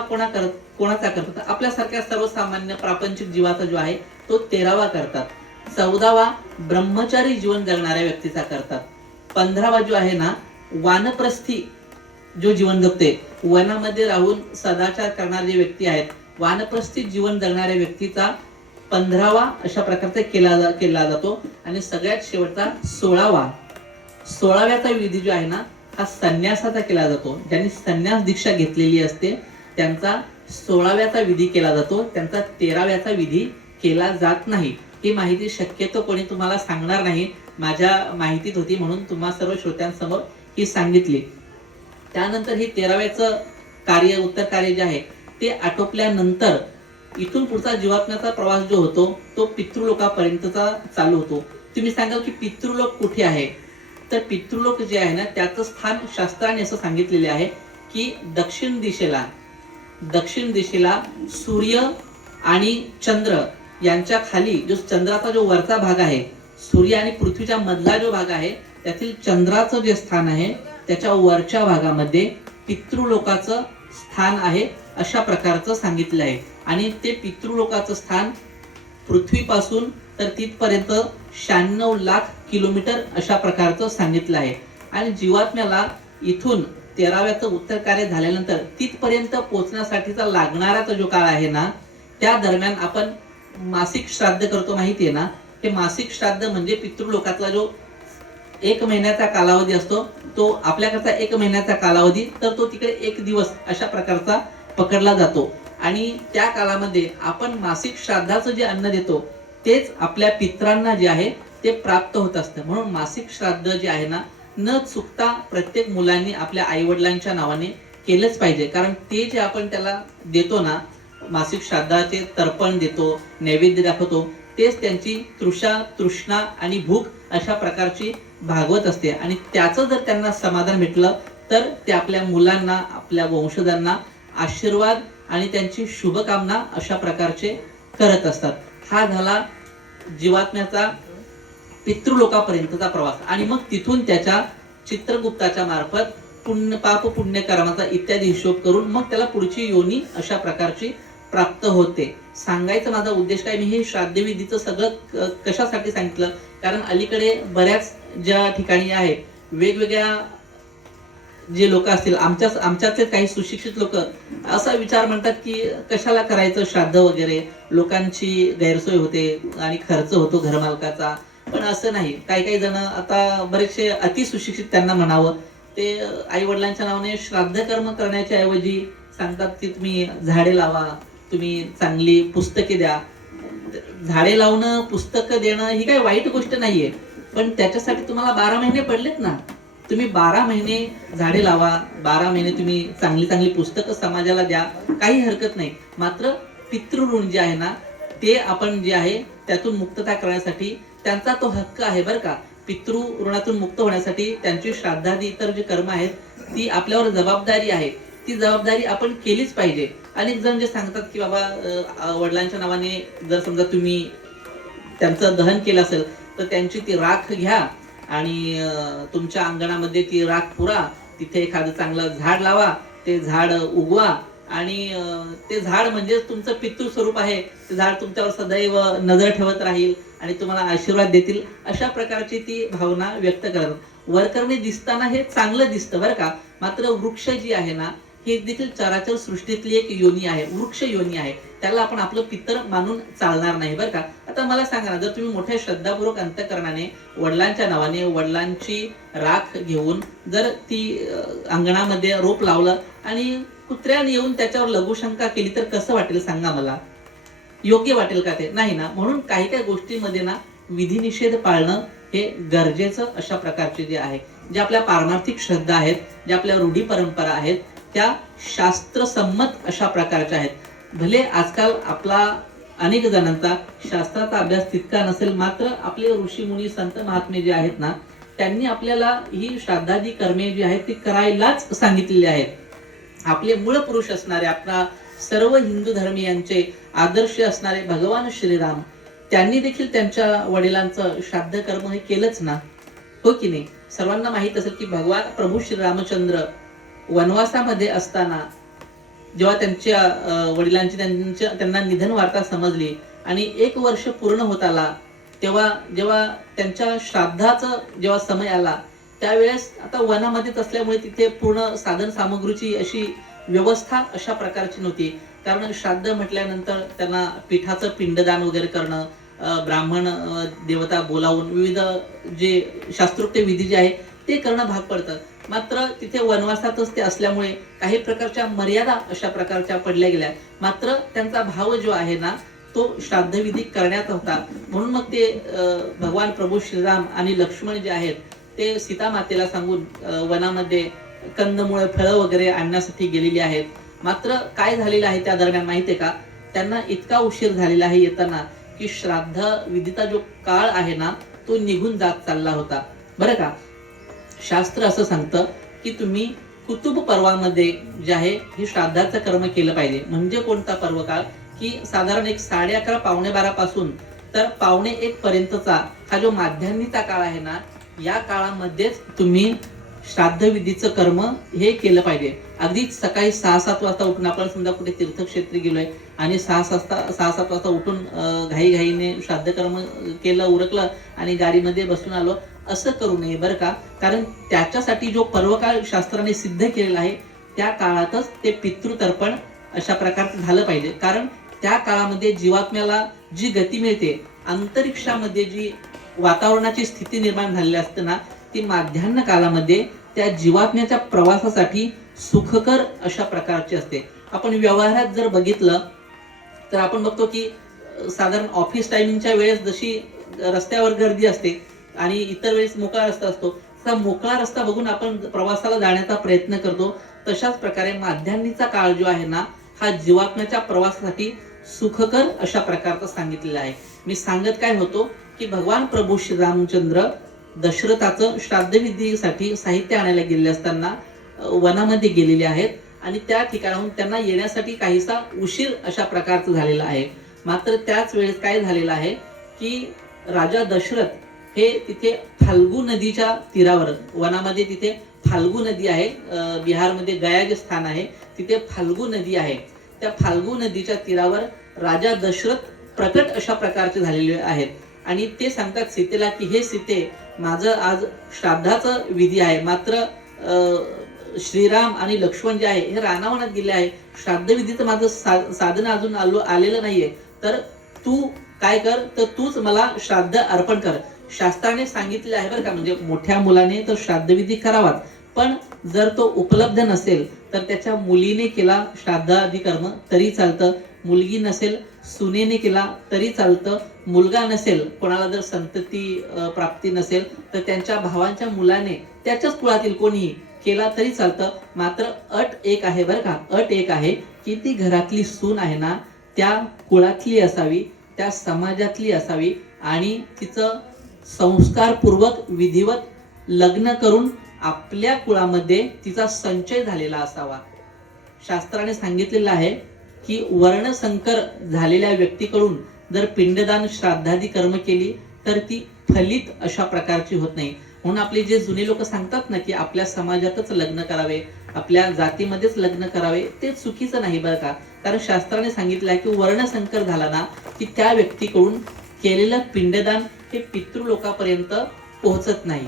कोणाचा करतात? आपल्यासारख्या सर्वसामान्य प्रापंचिक जीवाचा जो आहे तो 13वा करतात. 14वा ब्रह्मचारी जीवन जगणाऱ्या व्यक्तीचा करतात. 15वा जो आहे ना, वानप्रस्थी जो जीवन जगते, वनामध्ये राहून सदाचार करणारे जे व्यक्ती आहेत, वानप्रस्थी जीवन जगणाऱ्या व्यक्तीचा 15वा अशा प्रकारचा केला जातो. आणि सगळ्यात शेवटचा 16व्याचा विधी जो आहे ना, हा संन्यासाचा केला जातो. ज्यांनी संन्यास दीक्षा घेतलेली असते त्यांचा 16व्याचा विधी केला जातो, त्यांचा 13व्याचा विधी केला जात नाही. ही माहिती शक्यतो कोणी तुम्हाला सांगणार नाही, माझ्या माहितीत होती म्हणून तुम्हा सर्व श्रोत्यांसमोर ही सांगितली. त्यानंतर ही 13व्याचं कार्य, उत्तर कार्य जे आहे ते आटोपल्यानंतर इथून पुढचा जीवात्म्याचा प्रवास जो होतो तो पितृलोकापर्यंतचा चालू होतो. तुम्ही सांगाल की पितृलोक कुठे आहे? तर पितृलोक जे आहे ना, त्याचं स्थान शास्त्राने असं सांगितलेले आहे की दक्षिण दिशेला सूर्य आणि चंद्र यांच्या खाली जो चंद्राचा जो वरचा भाग आहे, सूर्य आणि पृथ्वीच्या मधला जो भाग आहे त्यातील चंद्राचं जे स्थान आहे त्याच्या वरच्या भागामध्ये पितृलोकाचं स्थान आहे अशा प्रकारचं सांगितलं आहे. आणि ते पितृलोकाचं स्थान पृथ्वीपासून तर तिथपर्यंत 96 लाख किलोमीटर अशा प्रकारचं सांगितलं आहे. आणि जीवात्म्याला इथून 13व्याचं उत्तर कार्य झाल्यानंतर तिथपर्यंत पोहोचण्यासाठीचा लागणारा जो काळ आहे ना, त्या दरम्यान आपण मासिक श्राद्ध करतो माहितीये ना. हे मासिक श्राद्ध म्हणजे पितृलोकातला जो 1 महिन्याचा कालावधी असतो तो आपल्याकडचा 1 महिन्याचा कालावधी, तर तो तिकडे 1 दिवस अशा प्रकारचा पकडला जातो. आणि त्या काळामध्ये आपण मासिक श्राद्धाचं जे अन्न देतो तेच आपल्या पित्रांना जे आहे ते प्राप्त होत असतं. म्हणून मासिक श्राद्ध जे आहे ना, न चुकता प्रत्येक मुलांनी आपल्या आई वडिलांच्या नावाने केलंच पाहिजे. कारण ते जे आपण त्याला देतो ना, मासिक श्राद्धाचे तर्पण देतो, नैवेद्य दाखवतो, तेच त्यांची तृष्णा आणि भूक अशा प्रकारची भागवत असते. आणि त्याचं जर त्यांना समाधान भेटलं तर ते आपल्या मुलांना, आपल्या वंशजांना आशीर्वाद आणि त्यांची शुभकामना अशा प्रकारचे करत असतात. हा झाला जीवात्म्याचा पितृलोकापर्यंतचा प्रवास. आणि मग तिथून त्याच्या चित्रगुप्ताच्या मार्फत पाप पुण्य कर्माचा इत्यादी हिशोब करून मग त्याला पुढची योनी अशा प्रकारची प्राप्त होते. सांगायचा माझा उद्देश काय, मी हे श्राद्धविधीचं सगळं कशासाठी सांगितलं, कारण अलीकडे बऱ्याच ज्या ठिकाणी आहे वेगवेगळ्या जे लोक असतील, आमच्यातले काही सुशिक्षित लोक असा विचार म्हणतात की कशाला करायचं श्राद्ध वगैरे, लोकांची गैरसोय होते आणि खर्च होतो घरमालकाचा. पण असं नाही. काही जण आता बरेचसे अति सुशिक्षित त्यांना म्हणावं, ते आई वडिलांच्या नावाने श्राद्ध कर्म करण्याच्या ऐवजी सांगतात की तुम्ही झाडे लावा, तुम्ही चांगली पुस्तके द्या. झाडे लावणं, पुस्तकं देणं ही काही वाईट गोष्ट नाहीये, पण त्याच्यासाठी तुम्हाला 12 महिने पडलेत ना. तुम्ही 12 महिने झाडे लावा, 12 महिने तुम्ही चांगली पुस्तकं समाजाला द्या, काही हरकत नाही. मात्र पितृऋण जे आहे ना, ते आपण जे आहे त्यातून मुक्तता करण्यासाठी त्यांचा तो हक्क आहे बरं का. पितृ ऋणातून मुक्त होण्यासाठी त्यांची श्राद्धादी इतर जे कर्म आहेत ती आपल्यावर जबाबदारी आहे, ती जबाबदारी आपण केलीच पाहिजे. अनेक जण जे सांगतात की बाबा वडिलांच्या नावाने जर समजा तुम्ही त्यांचं दहन केलं असेल तर त्यांची ती राख घ्या आणि तुमच्या अंगणामध्ये ती राख पुरा, तिथे एखादं चांगलं झाड लावा, ते झाड उगवा आणि ते झाड म्हणजे तुमचं पितृ स्वरूप आहे, ते झाड तुमच्यावर सदैव नजर ठेवत राहील आणि तुम्हाला आशीर्वाद देतील, अशा प्रकारची ती भावना व्यक्त करतात. वरकरणी दिसताना हे चांगलं दिसतं बरं का, मात्र वृक्ष जी आहे ना हे देखील चराचर सृष्टीतली एक योनी आहे, वृक्ष योनी आहे, त्याला आपण आपलं पितर मानून चालणार नाही बरं का. आता मला सांगा ना, जर तुम्ही मोठ्या श्रद्धापूर्वक अंतःकरणाने वडिलांच्या नावाने वडिलांची राख घेऊन जर ती अंगणामध्ये रोप लावलं आणि कुत्र्याने येऊन त्याच्यावर लघुशंका केली तर कसं वाटेल सांगा मला? योग्य वाटेल का ते? नाही ना. म्हणून काही काही गोष्टींमध्ये ना विधिनिषेध पाळणं हे गरजेचं अशा प्रकारचे जे आहे, जे आपल्या पारमार्थिक श्रद्धा आहेत, ज्या आपल्या रूढी परंपरा आहेत, त्या शास्त्रसंमत अशा प्रकारच्या आहेत. भले आजकाल आपला अनेक जणांचा शास्त्राचा अभ्यास तितका नसेल, मात्र आपले ऋषी मुनी संत महात्मे जे आहेत ना त्यांनी आपल्याला ही श्राद्धादी कर्मे जी आहेत ती करायलाच सांगितलेली आहेत. आपले मूळ पुरुष असणारे, आपला सर्व हिंदू धर्मीयांचे आदर्श असणारे भगवान श्रीराम, त्यांनी देखील त्यांच्या वडिलांचं श्राद्ध कर्म हे केलंच ना, हो की नाही? सर्वांना माहित असेल की भगवान प्रभू श्री रामचंद्र वनवासामध्ये असताना जेव्हा त्यांच्या वडिलांची त्यांना निधन वार्ता समजली आणि 1 वर्ष पूर्ण होत आला, तेव्हा जेव्हा त्यांच्या श्राद्धाचा जेव्हा समय आला त्यावेळेस आता वनामध्येच असल्यामुळे तिथे पूर्ण साधन सामग्रीची अशी व्यवस्था अशा प्रकारची नव्हती. कारण श्राद्ध म्हटल्यानंतर त्यांना पिठाचं पिंडदान वगैरे करणं, ब्राह्मण देवता बोलावून विविध जे शास्त्रोक्त विधी जे आहे ते करणं भाग पडतं. मात्र तिथे वनवासातच ते असल्यामुळे काही प्रकारच्या मर्यादा अशा प्रकारच्या पडल्या गेल्या. मात्र त्यांचा भाव जो आहे ना तो श्राद्धविधी करण्यात होता. म्हणून मग ते भगवान प्रभू श्रीराम आणि लक्ष्मण जे आहेत ते सीता मातेला सांगून वनामध्ये कंदमुळे फळं वगैरे आणण्यासाठी गेलेली आहेत. मात्र काय झालेलं आहे त्या दरम्यान माहितीये का, त्यांना इतका उशीर झालेला आहे येताना की श्राद्ध विधीचा जो काळ आहे ना तो निघून जात चालला होता बरं का. शास्त्र असं सांगतं की तुम्ही कुतुब पर्वामध्ये जे आहे हे श्राद्धाचं कर्म केलं पाहिजे. म्हणजे कोणता पर्व काळ की साधारण एक 11:30 पावणे 12 पासून तर पावणे 1 पर्यंतचा हा जो माध्यान्हीचा काळ आहे ना, या काळामध्येच तुम्ही श्राद्ध विधीचं कर्म हे केलं पाहिजे. अगदीच सकाळी 6-7 वाजता उठून आपण समजा कुठे तीर्थक्षेत्री गेलोय आणि 6-7 वाजता उठून घाईघाईने श्राद्ध कर्म केलं, उरकलं आणि गाडीमध्ये बसून आलो, असं करू नये बरं का. कारण त्याच्यासाठी जो पर्वकाळ शास्त्राने सिद्ध केलेला आहे त्या काळातच ते पितृतर्पण अशा प्रकारचं झालं पाहिजे. कारण त्या काळामध्ये जीवात्म्याला जी गती मिळते, अंतरिक्षामध्ये जी वातावरणाची स्थिती निर्माण झालेली असते ना, ती माध्यान्ह काळामध्ये त्या जीवात्म्याच्या प्रवासासाठी सुखकर अशा प्रकारची असते. आपण व्यवहारात जर बघितलं तर आपण बघतो की साधारण ऑफिस टायमिंगच्या वेळेस जशी रस्त्यावर गर्दी असते आणि इतर वेळेस मोकळा रस्ता असतो, तसा मोकळा रस्ता बघून आपण प्रवासाला जाण्याचा प्रयत्न करतो. तशाच प्रकारे माध्यान्हीचा काळ जो आहे ना हा जीवात्म्याच्या प्रवासासाठी सुखकर अशा प्रकारचा सांगितलेला आहे. मी सांगत काय होतो की भगवान प्रभू श्री रामचंद्र दशरथाचं श्राद्धविधीसाठी साहित्य आणायला गेले असताना वनामध्ये गेलेले आहेत आणि त्या ठिकाणाहून त्यांना येण्यासाठी काहीसा उशीर अशा प्रकारचा झालेला आहे. मात्र त्याच वेळेस काय झालेलं आहे की राजा दशरथ हे तिथे फाल्गू नदीच्या तीरावर, वनामध्ये तिथे फाल्गू नदी आहे, बिहारमध्ये गया जे स्थान आहे तिथे फाल्गू नदी आहे, त्या फाल्गू नदीच्या तीरावर राजा दशरथ प्रकट अशा प्रकारचे झालेले आहेत आणि ते सांगतात सीतेला की हे सीते, माझं आज श्राद्धाचं विधी आहे, मात्र श्रीराम आणि लक्ष्मण जे आहे हे रानावनात गेले आहे, श्राद्ध विधीचं माझं साधन अजून आलेलं नाहीये, तर तू काय कर, तर तूच मला श्राद्ध अर्पण कर. शास्त्राने सांगितले आहे बरं का, म्हणजे मोठ्या मुलाने तर श्राद्धविधी करावाच, पण जर तो उपलब्ध नसेल तर त्याच्या मुलीने केला श्राद्धादी कर्म तरी चालतं, मुलगी नसेल सुनेने केला तरी चालतं, मुलगा नसेल, कोणाला जर संतती प्राप्ती नसेल तर त्यांच्या भावांच्या मुलाने त्याच्याच कुळातील कोणीही केला तरी चालतं. मात्र अट एक आहे बरं का, अट एक आहे की ती घरातली सून आहे ना त्या कुळातली असावी, त्या समाजातली असावी आणि तिचं संस्कारपूर्वक विधिवत लग्न करून आपल्या कुळामध्ये तिचा संचय झालेला असावा. शास्त्राने सांगितलेलं आहे की वर्णसंकर झालेल्या व्यक्तीकडून जर पिंडदान श्राद्धादी कर्म केली तर ती फलित अशा प्रकारची होत नाही. म्हणून आपले जे जुने लोक सांगतात ना की आपल्या समाजातच लग्न करावे, आपल्या जातीमध्येच लग्न करावे, ते चुकीचं नाही बरं का. कारण शास्त्राने सांगितलं आहे की वर्णसंकर झाला ना की त्या व्यक्तीकडून केलेलं पिंडदान हे पितृलोकापर्यंत पोहोचत नाही.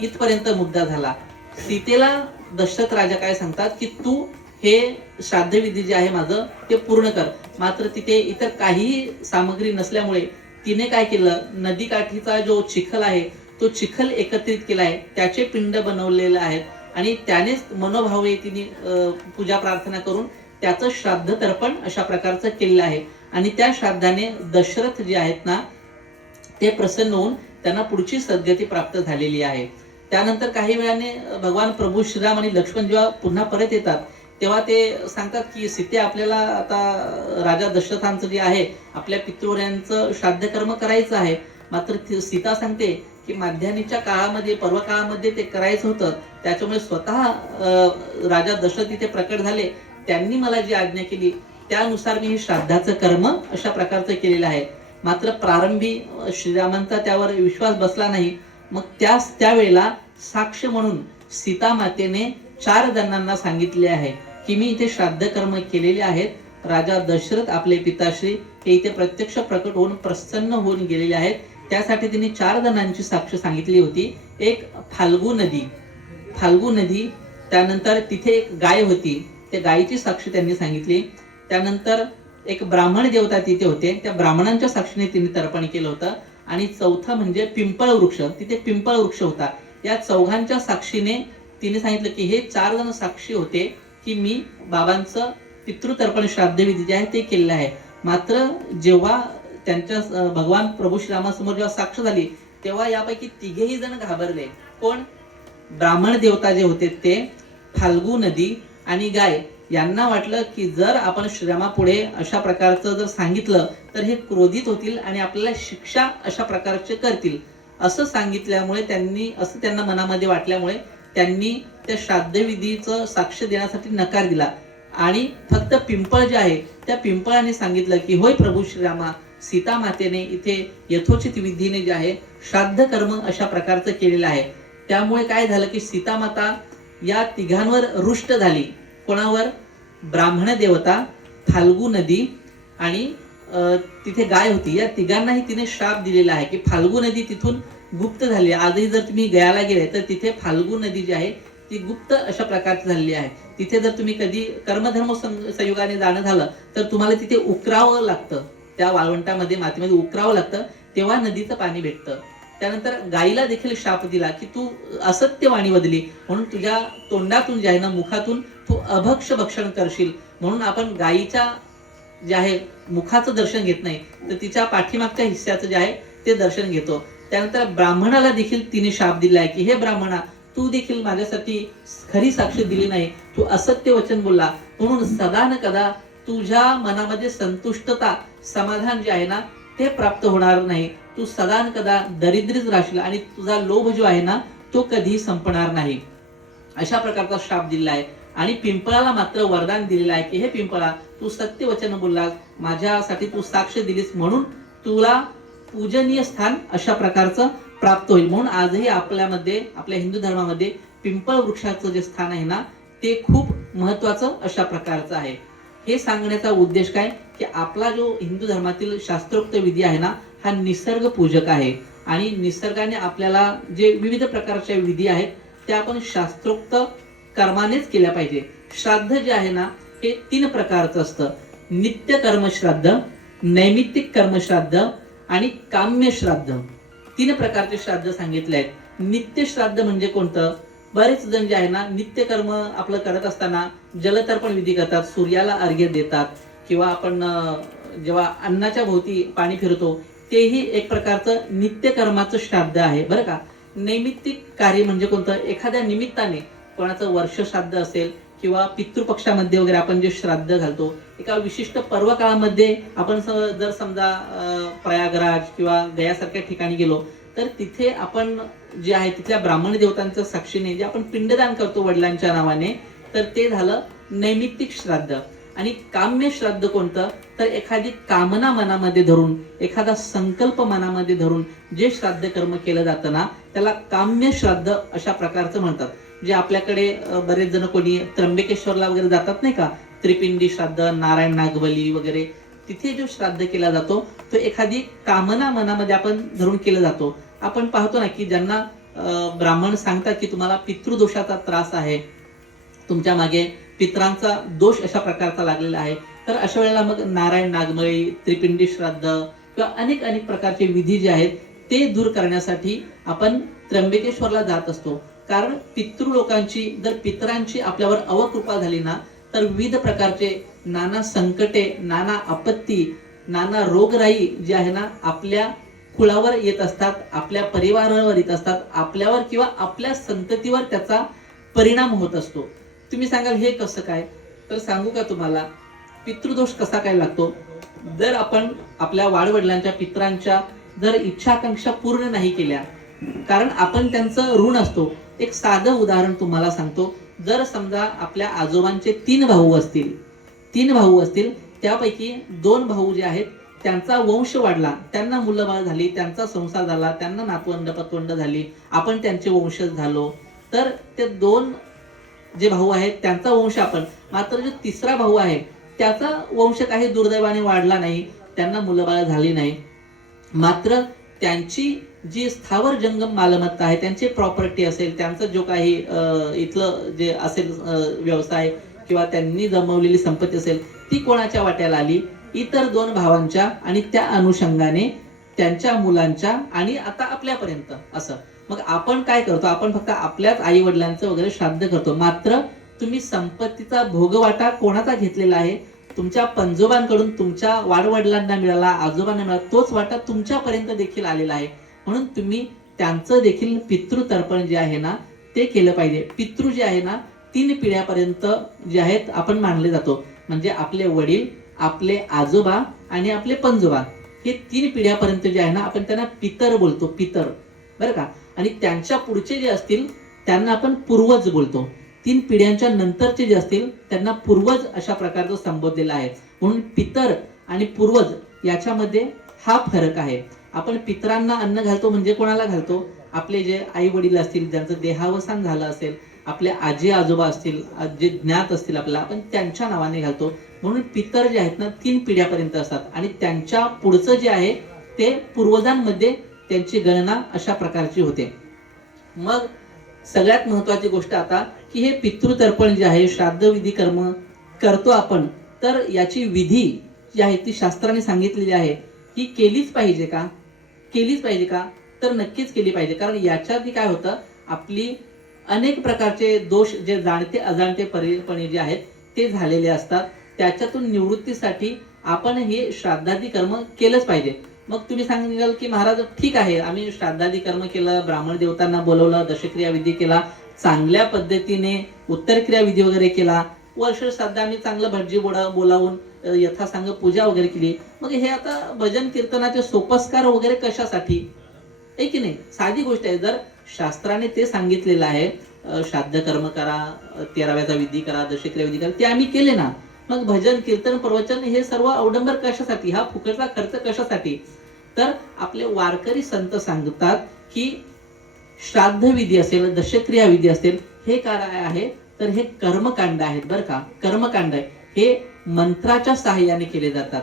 इथपर्यंत मुद्दा झाला. सीतेला दशरथ राजा काय सांगतात की तू हे श्राद्धविधी जे आहे माझं ते पूर्ण कर. मात्र तिथे इतर काहीही सामग्री नसल्यामुळे तिने काय केलं, नदीकाठीचा जो चिखल आहे तो चिखल एकत्रित केलाय, त्याचे पिंड बनवलेले आहेत आणि त्यानेच मनोभावे तिने पूजा प्रार्थना करून त्याचं श्राद्ध तर्पण अशा प्रकारचं केलेलं आहे. आणि त्या श्राद्धाने दशरथ जे आहेत ना ते प्रसन्न होऊन त्यांना पुढची सद्गती प्राप्त झालेली आहे. त्यानंतर काही वेळाने भगवान प्रभू श्रीराम आणि लक्ष्मण जेव्हा पुन्हा परत येतात तेव्हा ते सांगतात की सीते आपल्याला आता राजा दशरथांचं जे आहे आपल्या पितृवर्यांचं श्राद्ध कर्म करायचं आहे. मात्र सीता सांगते की माध्यान्हीच्या काळामध्ये पर्व काळामध्ये ते करायचं होतं, त्याच्यामुळे स्वतः राजा दशरथ इथे प्रकट झाले, त्यांनी मला जी आज्ञा केली त्यानुसार मी हे श्राद्धाचं कर्म अशा प्रकारचं केलेलं आहे. मात्र प्रारंभी श्रीरामांचा त्यावर विश्वास बसला नाही. मग त्यावेळेला साक्ष म्हणून सीता मातेने 4 जणांना सांगितले आहे की मी इथे श्राद्ध कर्म केलेले आहेत. राजा दशरथ आपले पिताश्री हे इथे प्रत्यक्ष प्रकट होऊन प्रसन्न होऊन गेलेले आहेत. त्यासाठी त्यांनी 4 जणांची साक्ष सांगितली होती. एक फाल्गू नदी, त्यानंतर तिथे एक गाय होती, त्या गायीची साक्ष त्यांनी सांगितली. त्यानंतर एक ब्राह्मण देवता तिथे होते, त्या ब्राह्मणांच्या साक्षीने तिने तर्पण केलं होतं. आणि चौथा म्हणजे पिंपळ वृक्ष, तिथे पिंपळ वृक्ष होता. या चौघांच्या साक्षीने तिने सांगितलं की हे 4 जण साक्षी होते की मी बाबांचं पितृतर्पण श्राद्धविधी जे आहे ते केलेलं आहे. मात्र जेव्हा त्यांच्या भगवान प्रभू श्रीरामासमोर जेव्हा साक्ष झाली तेव्हा यापैकी 3घेही जण घाबरले. कोण? ब्राह्मण देवता जे होते ते, फाल्गू नदी आणि गाय. यांना वाटलं की जर आपण श्रीरामापुढे अशा प्रकारचं जर सांगितलं तर हे क्रोधित होतील आणि आपल्याला शिक्षा अशा प्रकारचे करतील. असं सांगितल्यामुळे त्यांना मनामध्ये वाटल्यामुळे त्यांनी त्या श्राद्धविधीचं साक्ष देण्यासाठी नकार दिला. आणि फक्त पिंपळ जे आहे त्या पिंपळाने सांगितलं की होय प्रभू श्रीरामा, सीता मातेने इथे यथोचित विधीने जे आहे श्राद्ध कर्म अशा प्रकारचं केलेलं आहे. त्यामुळे काय झालं की सीता माता या 3घांवर रुष्ट झाली. कोणावर? ब्राह्मण देवता, फाल्गू नदी आणि तिथे गाय होती. या 3घांनाही तिने श्राप दिलेला आहे की फाल्गू नदी तिथून गुप्त झाली. आजही जर तुम्ही गयाला गेले तर तिथे फाल्गू नदी जी आहे ती गुप्त अशा प्रकारची झालेली आहे. तिथे जर तुम्ही कधी कर्मधर्म संयोगाने जाणं झालं तर तुम्हाला तिथे उकरावं लागतं, त्या वाळवंटामध्ये मातीमध्ये उकरावं लागतं, तेव्हा नदीचं पाणी भेटतं. त्यानंतर गायीला देखील शाप दिला की तू असत्य वाणी बदली म्हणून तुझ्या तोंडातून जे आहे ना, मुखातून तू अभक्ष भक्षण करशील. म्हणून आपण गायीच्या जे आहे मुखाचं दर्शन घेत नाही तर तिच्या पाठीमागच्या हिस्साचं जे आहे ते दर्शन घेतो. त्यानंतर ब्राह्मणाला देखील तिने शाप दिला आहे की हे ब्राह्मणा, तू देखील माझ्यासाठी खरी साक्ष दिली नाही, तू असत्य वचन बोलला, म्हणून सदा न कदा तुझ्या मनामध्ये संतुष्टता समाधान जे आहे ना ते प्राप्त होणार नाही. तू सदा न कदा दरिद्रीच राहशील आणि तुझा लोभ जो आहे ना तो कधीही संपणार नाही. अशा प्रकारचा शाप दिला आहे. आणि पिंपळाला मात्र वरदान दिलेलं आहे की हे पिंपळा, तू सत्य वचन बोललास, माझ्यासाठी तू साक्ष दिलीस, म्हणून तुला पूजनीय स्थान अशा प्रकारचं प्राप्त होईल. म्हणून आजही आपल्यामध्ये, आपल्या हिंदू धर्मामध्ये पिंपळ वृक्षाचं जे स्थान आहे ना ते खूप महत्वाचं अशा प्रकारचं आहे. हे सांगण्याचा उद्देश काय की आपला जो हिंदू धर्मातील शास्त्रोक्त विधी आहे ना हा निसर्ग पूजक आहे. आणि निसर्गाने आपल्याला जे विविध प्रकारच्या विधी आहेत त्या आपण शास्त्रोक्त कर्मानेच केल्या पाहिजे. श्राद्ध जे आहे ना हे 3 प्रकारचं असतं. नित्य कर्मश्राद्ध, नैमित्तिक कर्मश्राद्ध आणि काम्य श्राद्ध. 3 प्रकारचे श्राद्ध सांगितले आहेत. नित्य श्राद्ध म्हणजे कोणतं? बरेच जण जे आहे ना नित्य कर्म आपलं करत असताना जलतर्पण विधी करतात, सूर्याला अर्घ्य देतात, किंवा आपण जेव्हा अन्नाच्या भोवती पाणी फिरतो तेही एक प्रकारचं नित्य कर्माचं श्राद्ध आहे बरं का. नैमित्तिक कार्य म्हणजे कोणतं? एखाद्या निमित्ताने कोणाचं वर्ष श्राद्ध असेल किंवा पितृपक्षामध्ये वगैरे आपण जे श्राद्ध घालतो, एका विशिष्ट पर्व काळामध्ये आपण जर समजा प्रयागराज किंवा गयासारख्या ठिकाणी गेलो तर तिथे आपण जे आहे तिथल्या ब्राह्मण देवतांच्या साक्षीने जे आपण पिंडदान करतो वडिलांच्या नावाने, तर ते झालं नैमित्तिक श्राद्ध. आणि काम्य श्राद्ध कोणतं, तर एखादी कामना मनामध्ये धरून, एखादा संकल्प मनामध्ये धरून जे श्राद्ध कर्म केलं जातं ना, त्याला काम्य श्राद्ध अशा प्रकारचं म्हणतात. जे आपल्याकडे बरेच जण कोणी त्र्यंबकेश्वरला वगैरे जातात नाही का, त्रिपिंडी श्राद्ध, नारायण नागबली वगैरे, तिथे जो श्राद्ध केला जातो तो एखादी कामना मनामध्ये आपण धरून केला जातो. आपण पाहतो ना की ज्यांना ब्राह्मण सांगतात की तुम्हाला पितृदोषाचा त्रास आहे, तुमच्या मागे पितरांचा दोष अशा प्रकारचा लागलेला आहे, तर अशा वेळेला मग नारायण नागबळी, त्रिपिंडी श्राद्ध किंवा अनेक अनेक प्रकारचे विधी जे आहेत ते दूर करण्यासाठी आपण त्र्यंबकेश्वरला जात असतो. कारण पितृलोकांची जर पितरांची आपल्यावर अवकृपा झाली ना, तर विविध प्रकारचे नाना संकटे, नाना आपत्ती, नाना रोगराई जे आहे ना आपल्या कुळावर येत असतात, आपल्या परिवारावर येत असतात, आपल्यावर किंवा आपल्या संततीवर त्याचा परिणाम होत असतो. तुम्ही सांगाल हे कसं काय, तर सांगू का तुम्हाला पितृदोष कसा काय लागतो. जर आपण आपल्या वाडवडिलांच्या पितरांच्या जर इच्छाकांक्षा पूर्ण नाही केल्या, कारण आपण त्यांचं ऋण असतो. एक साधं उदाहरण तुम्हाला सांगतो. जर समजा आपल्या आजोबांचे 3 भाऊ असतील, त्यापैकी 2 भाऊ जे आहेत त्यांचा वंश वाढला, त्यांना मुलं बाळ झाली, त्यांचा संसार झाला, त्यांना नातवंड पतवंड झाली, आपण त्यांचे वंशज झालो, तर ते 2 जे भाऊ आहेत त्यांचा वंश आपण. मात्र जो 3रा भाऊ आहे त्याचा वंश काही दुर्दैवाने वाढला नाही, त्यांना मुलं बाळ झाली नाही, मात्र त्यांची जी स्थावर जंगम मालमत्ता आहे, त्यांची प्रॉपर्टी असेल, त्यांचं जो काही इथलं जे असेल व्यवसाय किंवा त्यांनी जमवलेली संपत्ती असेल, ती कोणाच्या वाट्याला आली, इतर 2 भावांच्या, आणि त्या अनुषंगाने त्यांच्या मुलांच्या आणि आता आपल्यापर्यंत असं. मग आपण काय करतो, आपण फक्त आपल्याच आई वडिलांचं वगैरे श्राद्ध करतो. मात्र तुम्ही संपत्तीचा भोगवाटा कोणाचा घेतलेला आहे, तुमच्या पंजोबांकडून तुमच्या वाडवडिलांना मिळाला, आजोबांना मिळाला, तोच वाटा तुमच्यापर्यंत देखील आलेला आहे. म्हणून तुम्ही त्यांचं देखील पितृतर्पण जे आहे ना ते केलं पाहिजे. पितृ जे आहे ना 3 पिढ्यापर्यंत जे आहेत आपण मानले जातो. म्हणजे आपले वडील, आपले आजोबा आणि आपले पंजोबा, हे 3 पिढ्यापर्यंत जे आहे ना आपण त्यांना पितर बोलतो, पितर, बरं का. आणि त्यांच्या पुढचे जे असतील त्यांना आपण पूर्वज बोलतो. 3 पिढ्यांच्या नंतरचे जे असतील त्यांना पूर्वज अशा प्रकारचं संबोधलेलं आहे. म्हणून पितर आणि पूर्वज याच्यामध्ये हा फरक आहे. आपण पितरांना अन्न घालतो म्हणजे कोणाला घालतो, आपले जे आई वडील असतील, ज्यांचं देहावसान झालं असेल, आपले आजी आजोबा असतील, जे ज्ञात असतील आपल्याला, आपण त्यांच्या नावाने घालतो. म्हणून पितर जे आहेत ना 3 पिढ्यापर्यंत असतात, आणि त्यांच्या पुढचं जे आहे ते पूर्वजांमध्ये त्यांची गणना अशा प्रकारची होते. मग सगळ्यात महत्वाची गोष्ट आता की हे पितृतर्पण जे आहे, श्राद्ध विधी कर्म करतो आपण, तर याची विधी जी आहे ती शास्त्राने सांगितलेली आहे ही केलीच पाहिजे का, तर नक्कीच केली पाहिजे. कारण याच्यात काय होतं, आपली अनेक प्रकारचे दोष जे जाणते अजाणतेपणे जे आहेत ते झालेले असतात, त्याच्यातून निवृत्तीसाठी आपण हे श्राद्धादी कर्म केलंच पाहिजे. मग तुम्ही सांगाल की महाराज ठीक आहे, आम्ही श्राद्धादी कर्म केलं, ब्राह्मण देवतांना बोलवलं, दशक्रिया विधी केला, चांगल्या पद्धतीने उत्तरक्रिया विधी वगैरे केला, वर्ष श्राद्ध आम्ही चांगलं भटजी बोलावून यथासांग पूजा वगैरे केली, मग हे आता भजन कीर्तनाचे सोपस्कार वगैरे कशासाठी, आहे की नाही. साधी गोष्ट आहे. जर शास्त्राने ते सांगितलेलं आहे श्राद्ध कर्म करा, 13व्याचा विधी करा, दशक्रिया विधी करा, ते आम्ही केले ना, मग भजन कीर्तन प्रवचन हे सर्व अवडंबर कशासाठी, हा फुकटचा खर्च कशासाठी. तर आपले वारकरी संत सांगतात की श्राद्ध विधी असेल, दशक्रिया विधी असेल, हे काय आहे, तर हे कर्मकांड आहेत बरं का. कर्मकांड आहे, हे मंत्राच्या सहाय्याने केले जातात.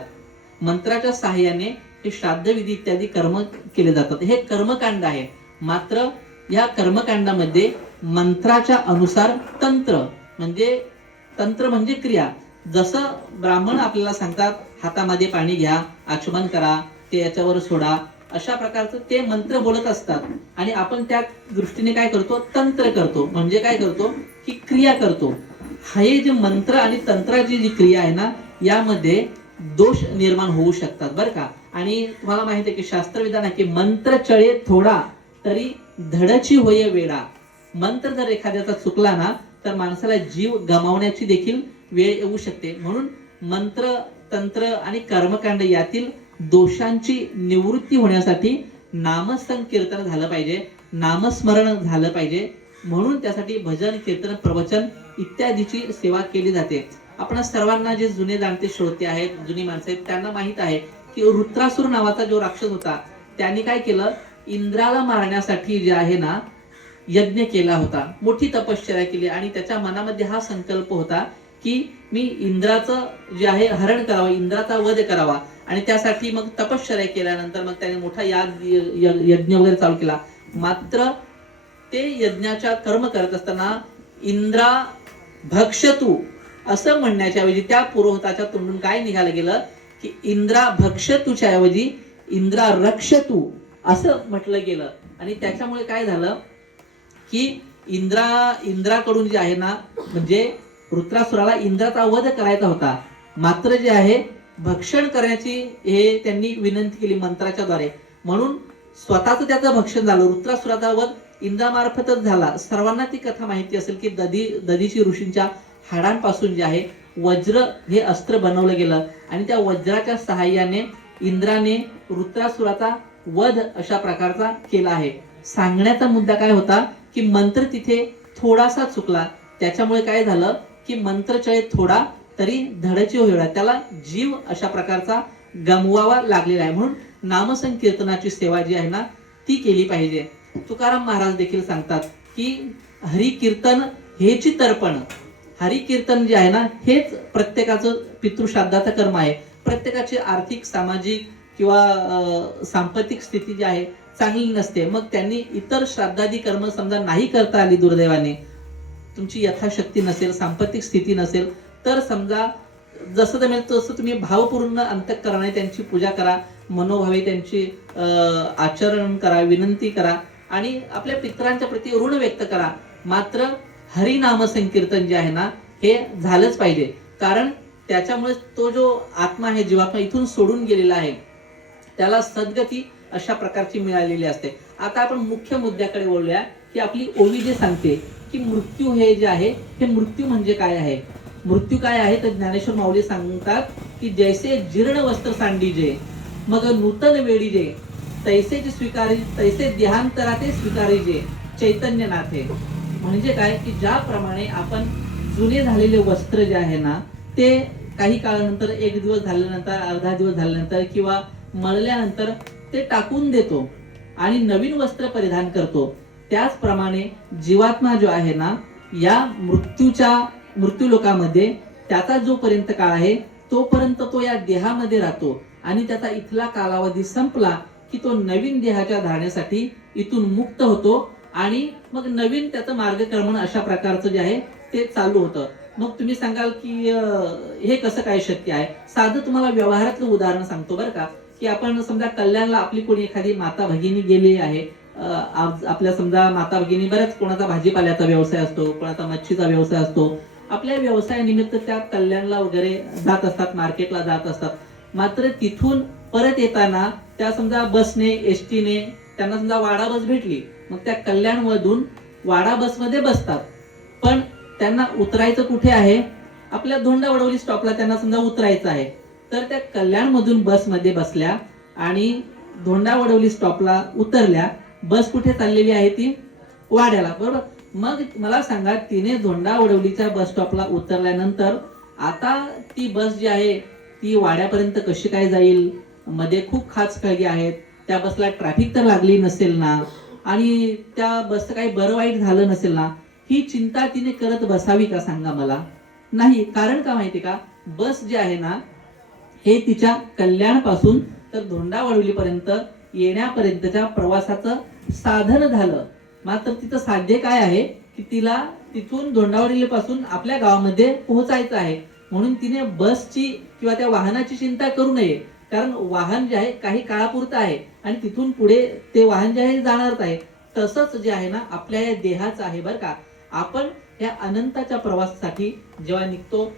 मंत्राच्या सहाय्याने हे श्राद्ध विधी इत्यादी कर्म केले जातात, हे कर्मकांड आहे. मात्र या कर्मकांडामध्ये मंत्राच्या अनुसार तंत्र म्हणजे क्रिया, जसं ब्राह्मण आपल्याला सांगतात हातामध्ये पाणी घ्या, आचमन करा, ते याच्यावर सोडा, अशा प्रकारचं ते मंत्र बोलत असतात, आणि आपण त्या दृष्टीने काय करतो, तंत्र करतो. म्हणजे काय करतो की क्रिया करतो. हे जे मंत्र आणि तंत्राची जी क्रिया आहे ना, यामध्ये दोष निर्माण होऊ शकतात बरं का. आणि तुम्हाला माहिती आहे की शास्त्रविधान आहे की मंत्र चळे थोडा तरी धडची होय वेडा. मंत्र जर एखाद्याचा चुकला ना तर माणसाला जीव गमावण्याची देखील वेळ येऊ शकते. म्हणून मंत्र, तंत्र आणि कर्मकांड यातील दोषांची निवृत्ती होण्यासाठी नामसंकीर्तन झालं पाहिजे. नामस्मरण झालं पाहिजे, म्हणून त्यासाठी भजन कीर्तन प्रवचन इत्यादीची सेवा केली जाते. आपण सर्वांना जे जुने जाणते श्रोते आहेत, जुनी माणसं आहेत, त्यांना माहित आहे की वृत्रासुर नावाचा जो राक्षस होता त्याने काय केलं, इंद्राला मारण्यासाठी जे आहे ना यज्ञ केला होता, मोठी तपश्चर्या केली आणि त्याच्या मनामध्ये हा संकल्प होता की मी इंद्राचं जे आहे हरण करावं, इंद्राचा वध करावा. आणि त्यासाठी मग तपश्चर्या केल्यानंतर मग त्याने मोठा यज्ञ वगैरे चालू केला. मात्र ते यज्ञाच्या कर्म करत असताना इंद्रा भक्षतू असं म्हणण्याच्या ऐवजी त्या पुरोहिताच्या तोंडून काय निघालं गेलं की इंद्रा भक्षतूच्या ऐवजी इंद्रा रक्षतू असं म्हटलं गेलं. आणि त्याच्यामुळे काय झालं की इंद्राकडून जे आहे ना, म्हणजे वृत्रासुराला इंद्राचा वध करायचा होता, मात्र जे आहे भक्षण करण्याची हे त्यांनी विनंती केली मंत्राच्या द्वारे, म्हणून स्वतःच त्याचं भक्षण झालं. वृत्रासुराचा वध इंद्रामार्फतच झाला. सर्वांना ती कथा माहिती असेल की दधीची ऋषींच्या हाडांपासून जे आहे वज्र हे अस्त्र बनवलं गेलं आणि त्या वज्राच्या सहाय्याने इंद्राने वृत्रासुराचा वध अशा प्रकारचा केला आहे. सांगण्याचा मुद्दा काय होता की मंत्र तिथे थोडासा चुकला, त्याच्यामुळे काय झालं की मंत्रचय थोडा तरी धडची होईल, त्याला जीव अशा प्रकारचा गमवावा लागलेला आहे. म्हणून नामसंकीर्तनाची सेवा जी आहे ना ती केली पाहिजे. तुकाराम महाराज देखील सांगतात की हरिकीर्तन हेची तर्पण, हरिकीर्तन जे आहे ना हेच प्रत्येकाचं पितृश्राद्धाचं कर्म आहे. प्रत्येकाची आर्थिक, सामाजिक किंवा सांपत्तिक स्थिती जी आहे चांगली नसते, मग त्यांनी इतर श्राद्धादी कर्म समजा नाही करता आली, दुर्दैवाने तुमची यथाशक्ती नसेल, सांपत्तिक स्थिती नसेल, तर समजा जसं जमेल तसं तुम्ही भावपूर्ण अंतःकरणाने त्यांची पूजा करा, मनोभावे त्यांची आचरण करा, विनंती करा आणि आपल्या पितरांच्या प्रती ऋण व्यक्त करा. मात्र हरिनाम संकीर्तन जे आहे ना हे झालंच पाहिजे, कारण त्याच्यामुळे तो जो आत्मा आहे, जीवात्मा इथून सोडून गेलेला आहे, त्याला सद्गती अशा प्रकारची मिळालेली असते. आता आपण मुख्य मुद्द्याकडे बोलूया की आपली ओवी जे सांगते की मृत्यू हे जे आहे हे मृत्यू म्हणजे काय आहे. मृत्यू काय आहे तर ज्ञानेश्वर माऊली सांगतात की जैसे जीर्ण वस्त्र सांडीजे मग नूतन वेडीजे तैसे जे स्वीकारी तैसे देहांतरा ते स्वीकारीजे चैतन्यनाथे. म्हणजे काय की ज्याप्रमाणे आपण जुने झालेले वस्त्र जे आहे ना ते काही काळानंतर, एक दिवस झाल्यानंतर, अर्धा दिवस झाल्यानंतर किंवा मळल्यानंतर ते टाकून देतो आणि नवीन वस्त्र परिधान करतो, त्याचप्रमाणे जीवात्मा जो आहे ना या मृत्यू लोकामध्ये त्याचा जोपर्यंत काळ आहे तोपर्यंत तो या देहामध्ये राहतो आणि त्याचा इथला कालावधी संपला की तो नवीन देहाच्या धारण्यासाठी इथून मुक्त होतो आणि मग नवीन त्याचं मार्गक्रमण अशा प्रकारचं जे आहे ते चालू होतं. मग तुम्ही सांगाल की हे कसं काय शक्य आहे. साधं तुम्हाला व्यवहारातलं उदाहरण सांगतो बरं का, की आपण समजा कल्याणला आपली कोणी एखादी माता भगिनी गेली आहे, आपल्या समजा माता भगिनी बऱ्याच, कोणाचा भाजीपाल्याचा व्यवसाय असतो, कोणाचा मच्छीचा व्यवसाय असतो, आपल्या व्यवसायानिमित्त त्या कल्याणला वगैरे जात असतात, मार्केटला जात असतात. मात्र तिथून परत येताना त्या समजा बसने, एसटीने त्यांना समजा वाडा बस भेटली, मग त्या कल्याणमधून वाडा बसमध्ये बसतात, पण त्यांना उतरायचं कुठे आहे, आपल्या धोंडावडवली स्टॉपला त्यांना समजा उतरायचं आहे. तर त्या कल्याणमधून बसमध्ये बसल्या आणि धोंडावडवली स्टॉपला उतरल्या, बस कुठे चाललेली आहे ती वाड्याला, बरोबर. मग मला सांगा, तिने धोंडावडवलीच्या बस स्टॉपला उतरल्यानंतर आता ती बस जी आहे ती वाड्यापर्यंत कशी काय जाईल, मध्ये खूप खाचखळगे आहेत, त्या बसला ट्रॅफिक तर लागली नसेल ना, आणि त्या बसचं काही बरं वाईट झालं नसेल ना, ही चिंता तिने करत बसावी का सांगा मला. नाही. कारण का माहिती का, बस जी आहे ना हे तिच्या कल्याण पासून तर धोंडावडवलीपर्यंत येण्यापर्यंतच्या प्रवासाचं साधन झालं. मात्र तिचं साध्य काय आहे की तिला तिथून धोंडावडवली पासून आपल्या गावामध्ये पोहोचायचं आहे, म्हणून तिने बसची किंवा त्या वाहनाची चिंता करू नये. कारण वाहन जे आहे काही काळापुरतं आहे आणि तिथून पुढे ते वाहन जे आहे जाणारच आहे. तसंच जे आहे ना आपल्या या देहाचं आहे बरं का. आपण या अनंताच्या प्रवासासाठी जेव्हा निघतो,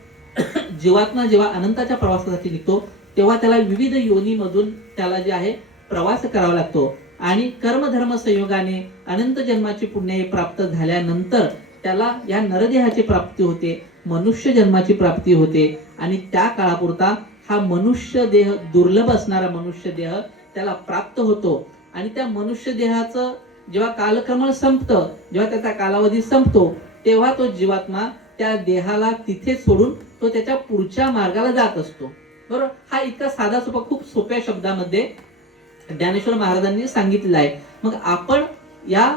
जीवात्मा जेव्हा अनंताच्या प्रवासासाठी निघतो तेव्हा त्याला विविध योनीमधून त्याला जे आहे प्रवास करावा लागतो आणि कर्मधर्म संयोगाने अनंत जन्माची पुण्य प्राप्त झाल्यानंतर त्याला या नरदेहाची प्राप्ती होते, मनुष्य जन्माची प्राप्ती होते आणि त्या काळापुरता हा मनुष्य देह, दुर्लभ असणारा मनुष्य देह त्याला प्राप्त होतो आणि त्या मनुष्य देहाचं जेव्हा कालक्रमण संपतं, जेव्हा त्याचा कालावधी संपतो, तेव्हा तो जीवात्मा त्या देहाला तिथे सोडून तो त्याच्या पुढच्या मार्गाला जात असतो. बरोबर. हा इतका साधा सोपा खूप सोप्या शब्दामध्ये ज्ञानेश्वर महाराजांनी सांगितलेला आहे. मग आपण या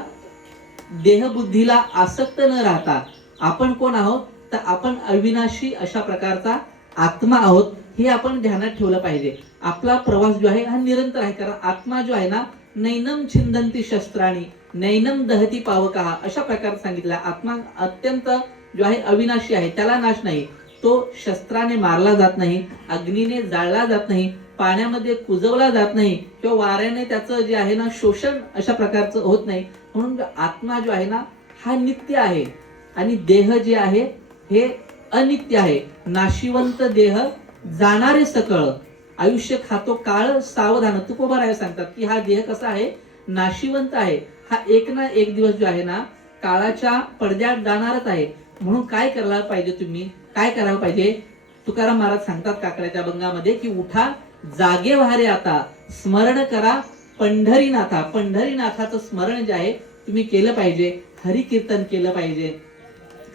देहबुद्धीला आसक्त न राहता आपण कोण आहोत, तर आपण अविनाशी अशा प्रकारचा आत्मा आहोत, हे आपण ध्यानात ठेवलं पाहिजे. आपला प्रवास जो आहे हा निरंतर आहे, कारण आत्मा जो आहे ना, नैनम छिंदंती शस्त्राणी नैनम दहती पावकः अशा प्रकारे सांगितलं. आत्मा अत्यंत जो आहे अविनाशी आहे, त्याला नाश नाही. तो शस्त्राने मारला जात नाही, अग्नीने जाळला जात नाही, पाण्यामध्ये कुजवला जात नाही, किंवा वाऱ्याने त्याचं जे आहे ना शोषण अशा प्रकारचं होत नाही. म्हणून आत्मा जो आहे ना हा नित्य आहे आणि देह जे आहे हे अनित्य आहे. नाशिवंत देह जाणारे सकळ, आयुष्य खातो काळ सावधान. तुकोबाराय सांगतात की हा देह कसा आहे, नाशिवंत आहे. हा एक ना एक दिवस जो आहे ना काळाच्या पडद्यात जाणारच आहे. म्हणून काय करायला पाहिजे, तुम्ही काय करायला पाहिजे. तुकाराम महाराज सांगतात काकड्याच्या अभंगामध्ये की उठा जागे व्हारे आता, स्मरण करा पंढरीनाथा. पंढरीनाथाचं स्मरण जे आहे तुम्ही केलं पाहिजे, हरिकीर्तन केलं पाहिजे,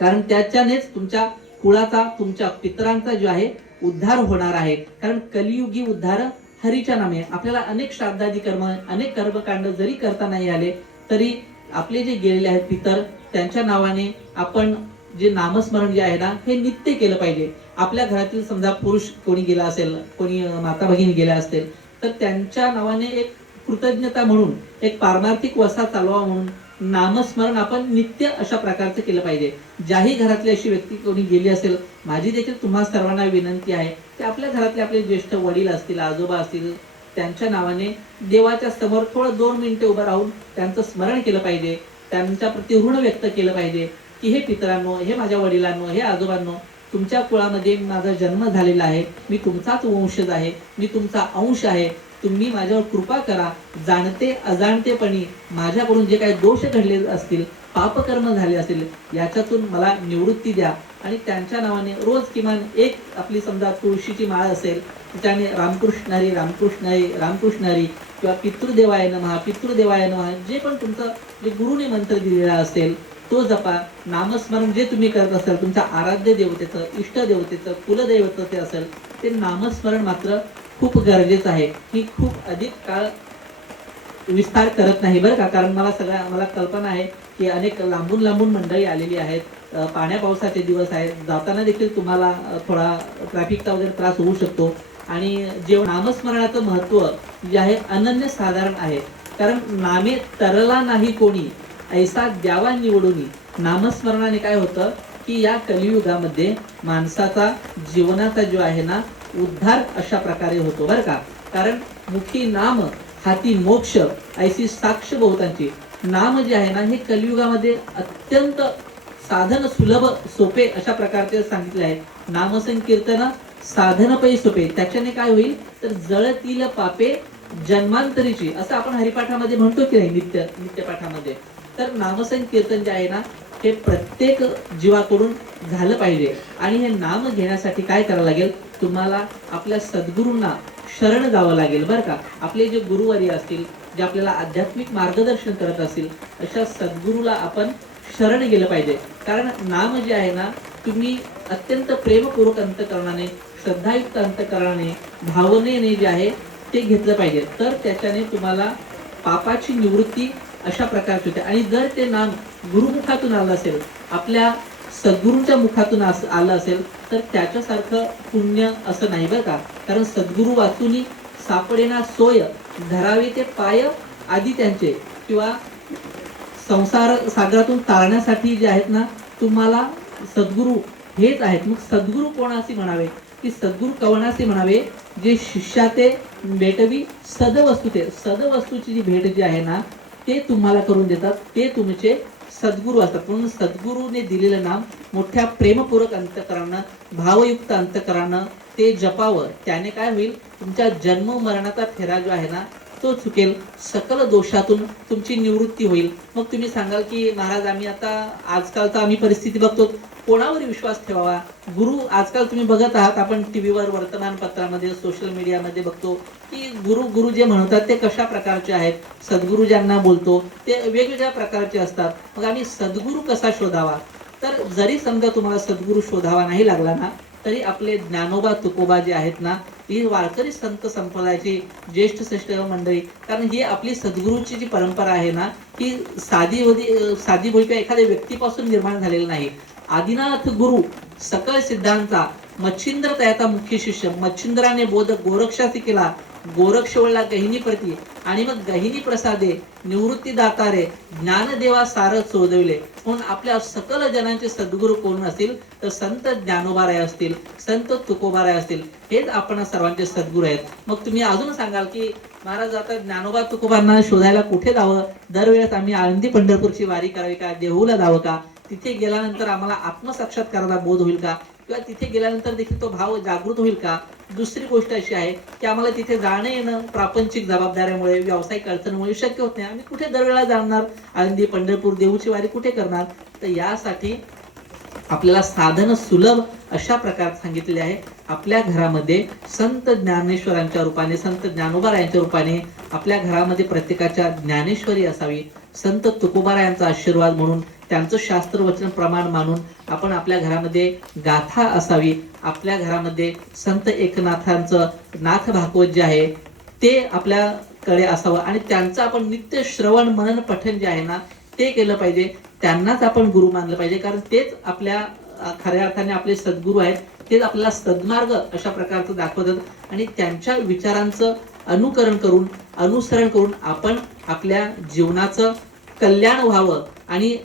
कारण त्याच्यानेच तुमच्या कुळाचा, तुमच्या पितरांचा जो आहे उद्धार होणार आहे. कारण कलियुगी उद्धार हरीच्या नामे. आपल्याला अनेक श्राद्धादी कर्म, अनेक कर्मकांड जरी करता नाही आले तरी आपले जे गेलेले आहेत पितर, त्यांच्या नावाने आपण जे नामस्मरण जे आहे ना हे नित्य केलं पाहिजे. आपल्या घरातील समजा पुरुष कोणी गेला असेल, कोणी माता भगिनी गेल्या असतील, तर त्यांच्या नावाने एक कृतज्ञता म्हणून, एक पारमार्थिक वसा चालवा म्हणून नामस्मरण आपण नित्य अशा प्रकारचं केलं पाहिजे. ज्याही घरातली अशी व्यक्ती कोणी गेली असेल, माझी देखील तुम्हा सर्वांना विनंती आहे की आपल्या घरातले आपले ज्येष्ठ वडील असतील, आजोबा असतील, त्यांच्या नावाने देवाच्या समोर थोडं 2 मिनिटे उभं राहून त्यांचं स्मरण केलं पाहिजे. त्यांच्या प्रति ऋण व्यक्त केलं पाहिजे की हे पितरांनो, हे माझ्या वडिलांनो, हे आजोबांनो, तुमच्या कुळामध्ये माझा जन्म झालेला आहे, मी तुमचाच वंशज आहे, मी तुमचा अंश आहे, तुम्ही माझ्यावर कृपा करा. जाणते अजाणतेपणी माझ्याकडून जे काही दोष घडले असतील, पापकर्म झाले असतील, याच्यातून मला निवृत्ती द्या. आणि त्यांच्या नावाने रोज किमान एक आपली समजा तुळशीची माळ असेल, त्याने रामकृष्ण हरी रामकृष्ण हरी रामकृष्ण हरी, किंवा पितृदेवाय नमः पितृदेवाय नमः, जे पण तुमचं जे गुरुने मंत्र दिलेला असेल तो जपा. नामस्मरण जे तुम्ही करत असाल, तुमच्या आराध्य देवतेचं, इष्ट देवतेचं, कुलदैवतेचं ते असेल, ते नामस्मरण मात्र खूप गरजेचं आहे. ही खूप अधिक काळ विस्तार करत नाही बरं का, कारण मला कल्पना आहे की अनेक लांबून लांबून मंडळी आलेली आहेत. पाण्या पावसाचे दिवस आहेत, जाताना देखील तुम्हाला थोडा ट्रॅफिकचा वगैरे त्रास होऊ शकतो. आणि जे नामस्मरणाचं महत्व जे आहे अनन्य साधारण आहे. कारण नामे तरला नाही कोणी, ऐसा द्यावा निवडून. नामस्मरणाने काय होतं की या कलियुगामध्ये माणसाचा जीवनाचा जो आहे ना उद्धार अशा प्रकारे होतो बरं का. कारण मुखी नाम हाती मोक्ष ऐसी साक्ष बहुतांची. नाम जे आहे ना हे कलियुगामध्ये अत्यंत साधन सुलभ सोपे अशा प्रकारचे सांगितले आहे. नामसंकीर्तन साधन पै सोपे. त्याच्याने काय होईल तर जळतील पापे जन्मांतरीची, असं आपण हरिपाठामध्ये म्हणतो की नाही, नित्यपाठामध्ये. तर नामसंकीर्तन जे आहे ना हे प्रत्येक जीवाकडून झालं पाहिजे. आणि हे नाम घेण्यासाठी काय करावं लागेल, तुम्हाला आपल्या सद्गुरूंना शरण जावं लागेल बरं का. आपले जे गुरुवारी असतील, जे आपल्याला आध्यात्मिक मार्गदर्शन करत असतील, अशा सद्गुरूला आपण शरण गेलं पाहिजे. कारण नाम जे आहे ना तुम्ही अत्यंत प्रेमपूर्वक अंतकरणाने, श्रद्धायुक्त अंतकरणाने, भावनेने जे आहे ते घेतलं पाहिजे. तर त्याच्याने तुम्हाला पापाची निवृत्ती अशा प्रकारची होते. आणि जर ते नाम गुरुमुखातून आलं असेल, आपल्या सद्गुरूंच्या मुखातून आलं असेल, तर त्याच्यासारखं पुण्य असं नाही बरं का. कारण सद्गुरू वाचूनी सापडेना सोय, धरावे ते पाय आधी त्यांचे, किंवा संसार सागरातून तारण्यासाठी जे आहेत ना तुम्हाला सद्गुरू हेच आहेत. मग सद्गुरू कोणाशी म्हणावे की सद्गुरू कवनाशी म्हणावे, जे शिष्याते भेटवी सदवस्तुते. सदवस्तूची जी भेट जी आहे ना ते तुम्हाला करून देतात, ते तुमचे सद्गुरू असतात. म्हणून सद्गुरूने दिलेलं नाम मोठ्या प्रेमपूर्वक अंतकरणानं, भावयुक्त अंतकरणानं ते जपावं. त्याने काय होईल, तुमच्या जन्म मरणाचा फेरा जो आहे ना तो चुकेल, सकल दोषातून तुमची निवृत्ती होईल. मग तुम्ही सांगाल की महाराज आम्ही आता आजकालचा आम्ही परिस्थिती बघतो, कोणावर विश्वास ठेवावा? गुरु आजकाल तुम्ही बघत आहात, आपण टीव्हीवर, वर्तमानपत्रामध्ये, सोशल मीडियामध्ये बघतो की गुरु जे म्हणतात ते कशा प्रकारचे आहेत. सद्गुरु ज्यांना बोलतो ते वेगवेगळ्या प्रकारचे असतात. मग आम्ही सद्गुरु कसा शोधावा? तर जरी समजा तुम्हाला सद्गुरु शोधावा नाही लागला ना, तरी आपले ज्ञानोबा तुकोबा जे आहेत ना, ही वारकरी संत संप्रदायाची ज्येष्ठ श्रेष्ठ मंडळी, कारण ही आपली सद्गुरूची जी परंपरा आहे ना, ही साधी भोळी एखाद्या व्यक्तीपासून निर्माण झालेली नाही. आदिनाथ गुरु सकळ सिद्धांचा मच्छिंद्र तयाचा मुख्य शिष्य, मच्छिंद्राने बोध गोरक्षासी केला, गोरक्ष वळला गहिनी प्रती, आणि मग गहिनी प्रसादे निवृत्ती दातारे ज्ञानदेवा सार चोदविले. म्हणून आपल्या सकल जनांचे सद्गुरू कोण असतील तर संत ज्ञानोबाराय असतील, संत तुकोबाराय असतील, हेच आपण सर्वांचे सद्गुरू आहेत. मग तुम्ही अजून सांगाल की महाराज आता ज्ञानोबा तुकोबांना शोधायला कुठे जावं? दरवेळेस आम्ही आळंदी पंढरपूरची वारी करावी का? देहूला जावं का? तिथे गेल्यानंतर आम्हाला आत्मसाक्षात्काराचा बोध होईल का? किंवा तिथे गेल्यानंतर देखील तो भाव जागृत होईल का? दुसरी गोष्ट अशी आहे की आम्हाला तिथे जाणं येणं प्रापंचिक जबाबदाऱ्यामुळे, व्यावसायिक अडचणीमुळे शक्य होत नाही. आम्ही कुठे दरवेळेला जाणार? आळंदी पंढरपूर देऊची वारी कुठे करणार? तर यासाठी आपल्याला साधन सुलभ अशा प्रकारे सांगितले आहे. आपल्या घरामध्ये संत ज्ञानेश्वरांच्या रूपाने, संत ज्ञानोबारायांच्या रूपाने आपल्या घरामध्ये प्रत्येकाच्या ज्ञानेश्वरी असावी. संत तुकोबारायांचा आशीर्वाद म्हणून, त्यांचं शास्त्र वचन प्रमाण मानून आपण आपल्या घरामध्ये गाथा असावी. आपल्या घरामध्ये संत एकनाथांचं नाथ भागवत जे आहे ते आपल्याकडे असावं, आणि त्यांचं आपण नित्य श्रवण मनन पठण जे आहे ना ते केलं पाहिजे. त्यांनाच आपण गुरु मानलं पाहिजे, कारण तेच आपल्या खऱ्या अर्थाने आपले सद्गुरू आहेत. तेच आपल्याला सद्मार्ग अशा प्रकारचं दाखवतात, आणि त्यांच्या विचारांचं अनुसरण करून आपण आपल्या जीवनाचं कल्याण व्हावं. आणि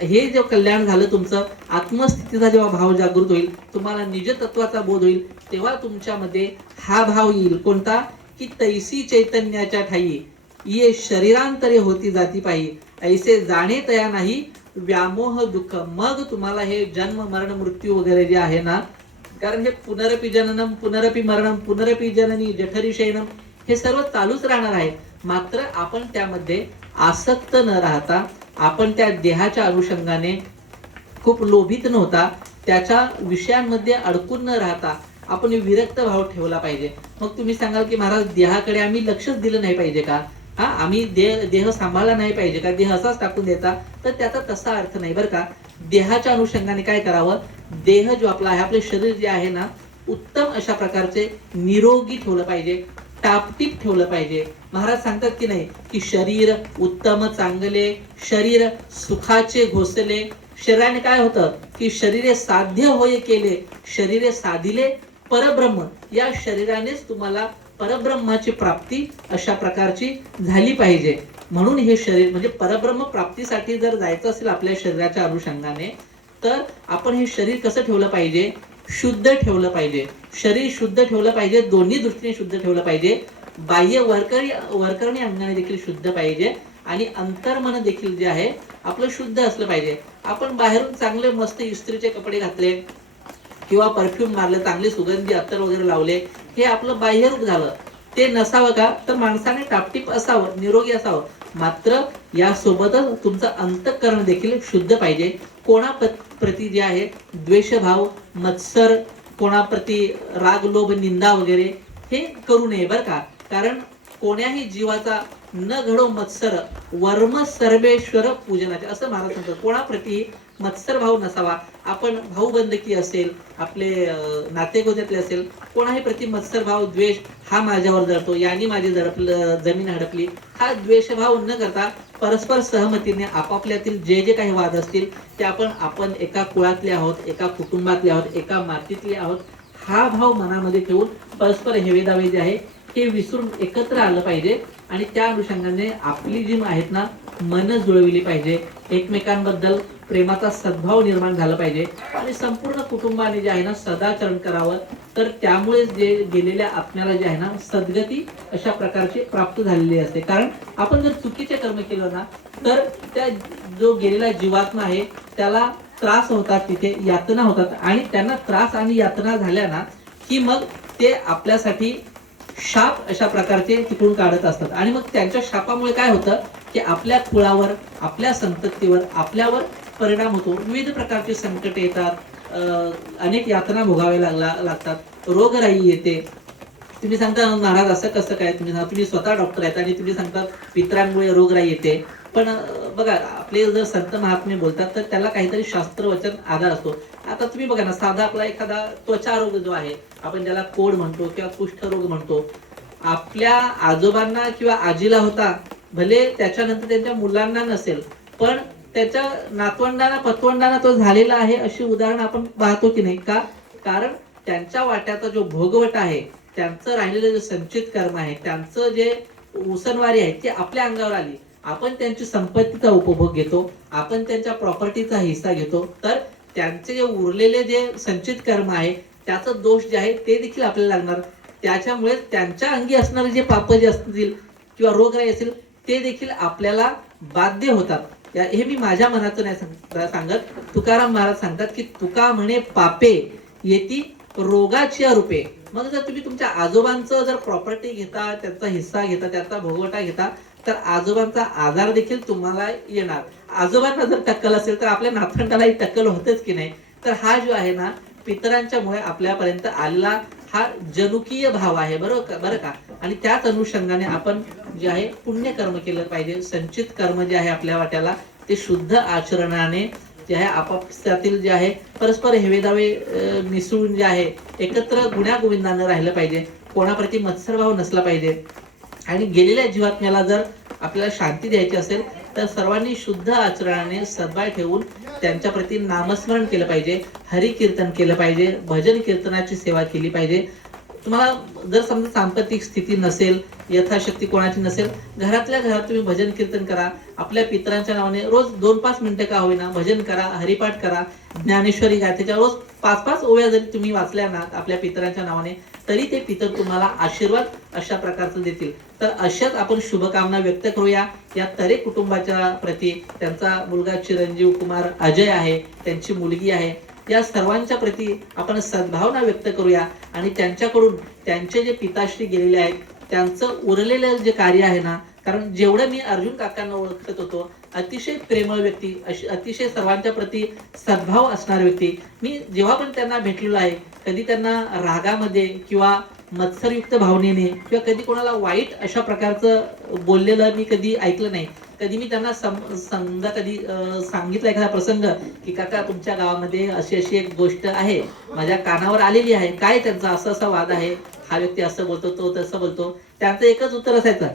हे जे कल्याण झालं तुमचं, आत्मस्थितीचा जेव्हा भाव जागृत होईल, तुम्हाला निजतत्वाचा बोध होईल, तेव्हा तुमच्यामध्ये हा भाव येईल. कोणता? की तैसी चैतन्याच्या ठाई ये शरीरांतरे होती जाती पायी, ऐसे जाणे तया नाही व्यामोह दुःख. मग तुम्हाला हे जन्म मरण मृत्यू वगैरे जे आहे ना, कारण हे पुनरपि जननम पुनरपि मरणम पुनरपि जननी जठरी शयनम, हे सर्व चालूच राहणार आहे. मात्र आपण त्यामध्ये आसक्त न राहता, आपण त्या देहाच्या अनुषंगाने खूप लोभित नव्हता, त्याच्या विषयांमध्ये अडकून न राहता आपण विरक्त भाव ठेवला पाहिजे. मग तुम्ही सांगाल की महाराज देहाकडे आम्ही लक्षच दिलं नाही पाहिजे का? आम्ही देह सांभाळला नाही पाहिजे का? देह असाच टाकून द्यायचा? तर त्याचा तसा अर्थ नाही बरं का. देहाच्या अनुषंगाने काय करावं? देह जो आपला आहे, आपले शरीर जे आहे ना, उत्तम अशा प्रकारचे निरोगी ठेवलं पाहिजे, टापटीप ठेवलं पाहिजे. महाराज सांगतात की नाही की शरीर उत्तम चांगले, शरीर सुखाचे घोसले. शरीराने काय होतं की शरीरे साध्य होय केले, शरीरे साधिले परब्रह्म. या शरीरानेच तुम्हाला परब्रह्माची प्राप्ती अशा प्रकारची झाली पाहिजे. म्हणून हे शरीर म्हणजे परब्रह्म प्राप्तीसाठी जर जायचं असेल आपल्या शरीराच्या अनुषंगाने, तर आपण हे शरीर कसं ठेवलं पाहिजे? शुद्ध ठेवलं पाहिजे. शरीर शुद्ध ठेवलं पाहिजे, दोन्ही दृष्टीने शुद्ध ठेवलं पाहिजे. बाह्य वरकरणी अंगाने देखील शुद्ध पाहिजे, आणि अंतर्मन देखील जे आहे आपलं शुद्ध असलं पाहिजे. आपण बाहेरून चांगले मस्त इस्त्रीचे कपडे घातले किंवा परफ्यूम मारले, चांगले सुगंधी अत्तर वगैरे लावले, हे आपलं बाह्यरूप झालं. ते नसावं का? तर माणसाने टापटीप असावं, निरोगी असावं. मात्र यासोबतच तुमचं अंतःकरण देखील शुद्ध पाहिजे. कोणाप्रती जे आहे द्वेषभाव, मत्सर, कोणाप्रती राग लोभ निंदा वगैरे हे करू नये बरं का. कारण कोण्याही जीवाचा न घडो मत्सर वर्म सर्वेश्वर पूजनाचे, असं महाराज सांगतात. कोणाप्रती मत्सर भाव नसावा. आपण भाऊबंदकी असेल, आपले नातेगोत्यातले असेल, कोणाही प्रति मत्सर भाव, द्वेष, हा माझ्यावर जळतो, यांनी माझी जमीन हडपली, हा द्वेषभाव न करता परस्पर सहमतीने आपापल्यातील जे जे काही वाद असतील ते आपण एका कुळातले आहोत, एका कुटुंबातले आहोत, एका मातीतले आहोत, हा भाव मनामध्ये ठेवून परस्पर हेवेदावे जे आहे हे विसरून एकत्र आलं पाहिजे. आणि त्या अनुषंगाने आपली जी आहेत ना मन जुळविली पाहिजे, एकमेकांबद्दल प्रेमाचा सद्भाव निर्माण झाला पाहिजे, आणि संपूर्ण कुटुंबाने जे आहे ना सदाचरण करावं. तर त्यामुळे जे गेलेल्या आत्म्याला जे आहे ना सद्गती अशा प्रकारची प्राप्त झालेली असते. कारण आपण जर चुकीचे कर्म केलं ना, तर त्या जो गेलेला जीवात्मा आहे त्याला त्रास होतात, तिथे यातना होतात, आणि त्यांना त्रास आणि यातना झाल्या ना की मग ते आपल्यासाठी शाप अशा प्रकारचे तिकडून काढत असतात. आणि मग त्यांच्या शापामुळे काय होतं की आपल्या कुळावर, आपल्या संततीवर, आपल्यावर परिणाम होतो. विविध प्रकारचे संकट येतात, अनेक यातना भोगाव्या लागतात, रोगराई येते. तुम्ही सांगता महाराज असं कसं काय, तुम्ही स्वतः डॉक्टर आहेत आणि तुम्ही सांगता पित्रांमुळे रोगराई येते. पण बघा, आपले जर संत महात्मे बोलतात तर त्याला काहीतरी शास्त्र वचन आधार असतो. आता तुम्ही बघा ना, साधा आपला एखादा त्वचा रोग जो आहे, आपण ज्याला कोड म्हणतो किंवा कुष्ठरोग म्हणतो, आपल्या आजोबांना किंवा आजीला होता, भले त्याच्यानंतर त्यांच्या मुलांना नसेल, पण त्याच्या नातवंडांना पतवंडांना तो झालेला आहे, अशी उदाहरण आपण पाहतो की नाही का? कारण त्यांच्या वाट्याचा जो भोगवट आहे, त्यांचं राहिलेलं जे संचित कर्म आहे, त्यांचं जे उसनवारी आहे, ती आपल्या अंगावर आली. आपण त्यांची संपत्तीचा उपभोग घेतो, आपण त्यांच्या प्रॉपर्टीचा हिस्सा घेतो, तर त्यांचे जे उरलेले जे संचित कर्म आहे, त्याचं दोष जे आहे ते देखील आपल्याला लागणार. त्याच्यामुळे त्यांच्या अंगी असणारे जे पाप जे असतील किंवा रोगराई असेल, ते देखील आपल्याला बाध्य होतात. हे मी माझ्या मनातून नाही सांगत, तुकाराम महाराज सांगतात की तुका म्हणे पापे येती रोगाची रूपे. मग जर तुम्ही तुमच्या आजोबांचं जर प्रॉपर्टी घेता, त्याचा हिस्सा घेता, त्याचा भोगवटा घेता, तर आजोबांचा आजार देखील तुम्हाला येणार. आजोबांना जर टक्कल असेल तर आपल्या नातवंडालाही टक्कल होतेच की नाही. तर हा जो आहे ना, पितरांच्या मुळे आपल्यापर्यंत आलेला हा जनुकीय भाव आहे, बरं का. आणि त्याच अनुषंगाने आपण जे आहे पुण्यकर्म केलं पाहिजे. संचित कर्म जे आहे आपल्या वाट्याला, ते शुद्ध आचरणाने जे आहे, आपापसातील जे आहे परस्पर हेवेदावे मिसळून जे आहे एकत्र गुण्यागोविंदानं राहिलं पाहिजे. कोणाप्रती मत्सरभाव नसला पाहिजे. आणि गेलेल्या जीवात्म्याला जर आपल्याला शांती द्यायची असेल तर सर्वांनी शुद्ध आचरणाने सद्भाव ठेवून त्यांच्या प्रती नामस्मरण केलं पाहिजे, हरिकीर्तन केलं पाहिजे, भजन कीर्तनाची सेवा केली पाहिजे. तुम्हाला जर समजा सांपत्तिक स्थिती नसेल, यथाशक्ती कोणाची नसेल, घरातल्या घरात तुम्ही भजन कीर्तन करा. आपल्या पितरांच्या नावाने रोज 2-5 मिनिटं का होईना भजन करा, हरिपाठ करा, ज्ञानेश्वरी गाथेच्या रोज 5-5 ओव्या जरी तुम्ही वाचल्या ना आपल्या पितरांच्या नावाने, तरी ते पितर तुम्हाला आशीर्वाद अशा प्रकारचं देतील. तर अशाच आपण शुभकामना व्यक्त करूया या तरे कुटुंबाच्या प्रती. त्यांचा मुलगा चिरंजीव कुमार अजय आहे, त्यांची मुलगी आहे, या सर्वांच्या प्रती आपण सद्भावना व्यक्त करूया. आणि त्यांच्याकडून त्यांचे जे पिताश्री गेलेले आहेत, त्यांचं उरलेलं जे कार्य आहे ना, कारण जेवढं मी अर्जुन काकांना ओळखत होतो, अतिशय प्रेमळ व्यक्ती, अतिशय सर्वांच्या प्रती सद्भाव असणारी व्यक्ती, मी जेव्हा पण त्यांना भेटलेलो आहे, कधी त्यांना रागामध्ये किंवा मत्सरयुक्त भावनेने किंवा कधी कोणाला वाईट अशा प्रकारचं बोललेलं मी कधी ऐकलं नाही. कधी मी त्यांना समजा कधी सांगितलं एखादा प्रसंग की काका तुमच्या गावामध्ये अशी अशी एक गोष्ट आहे, माझ्या कानावर आलेली आहे, काय त्यांचा असं असा वाद आहे, हा व्यक्ती असं बोलतो, तो तसं बोलतो, त्यांचं एकच उत्तर असायचं,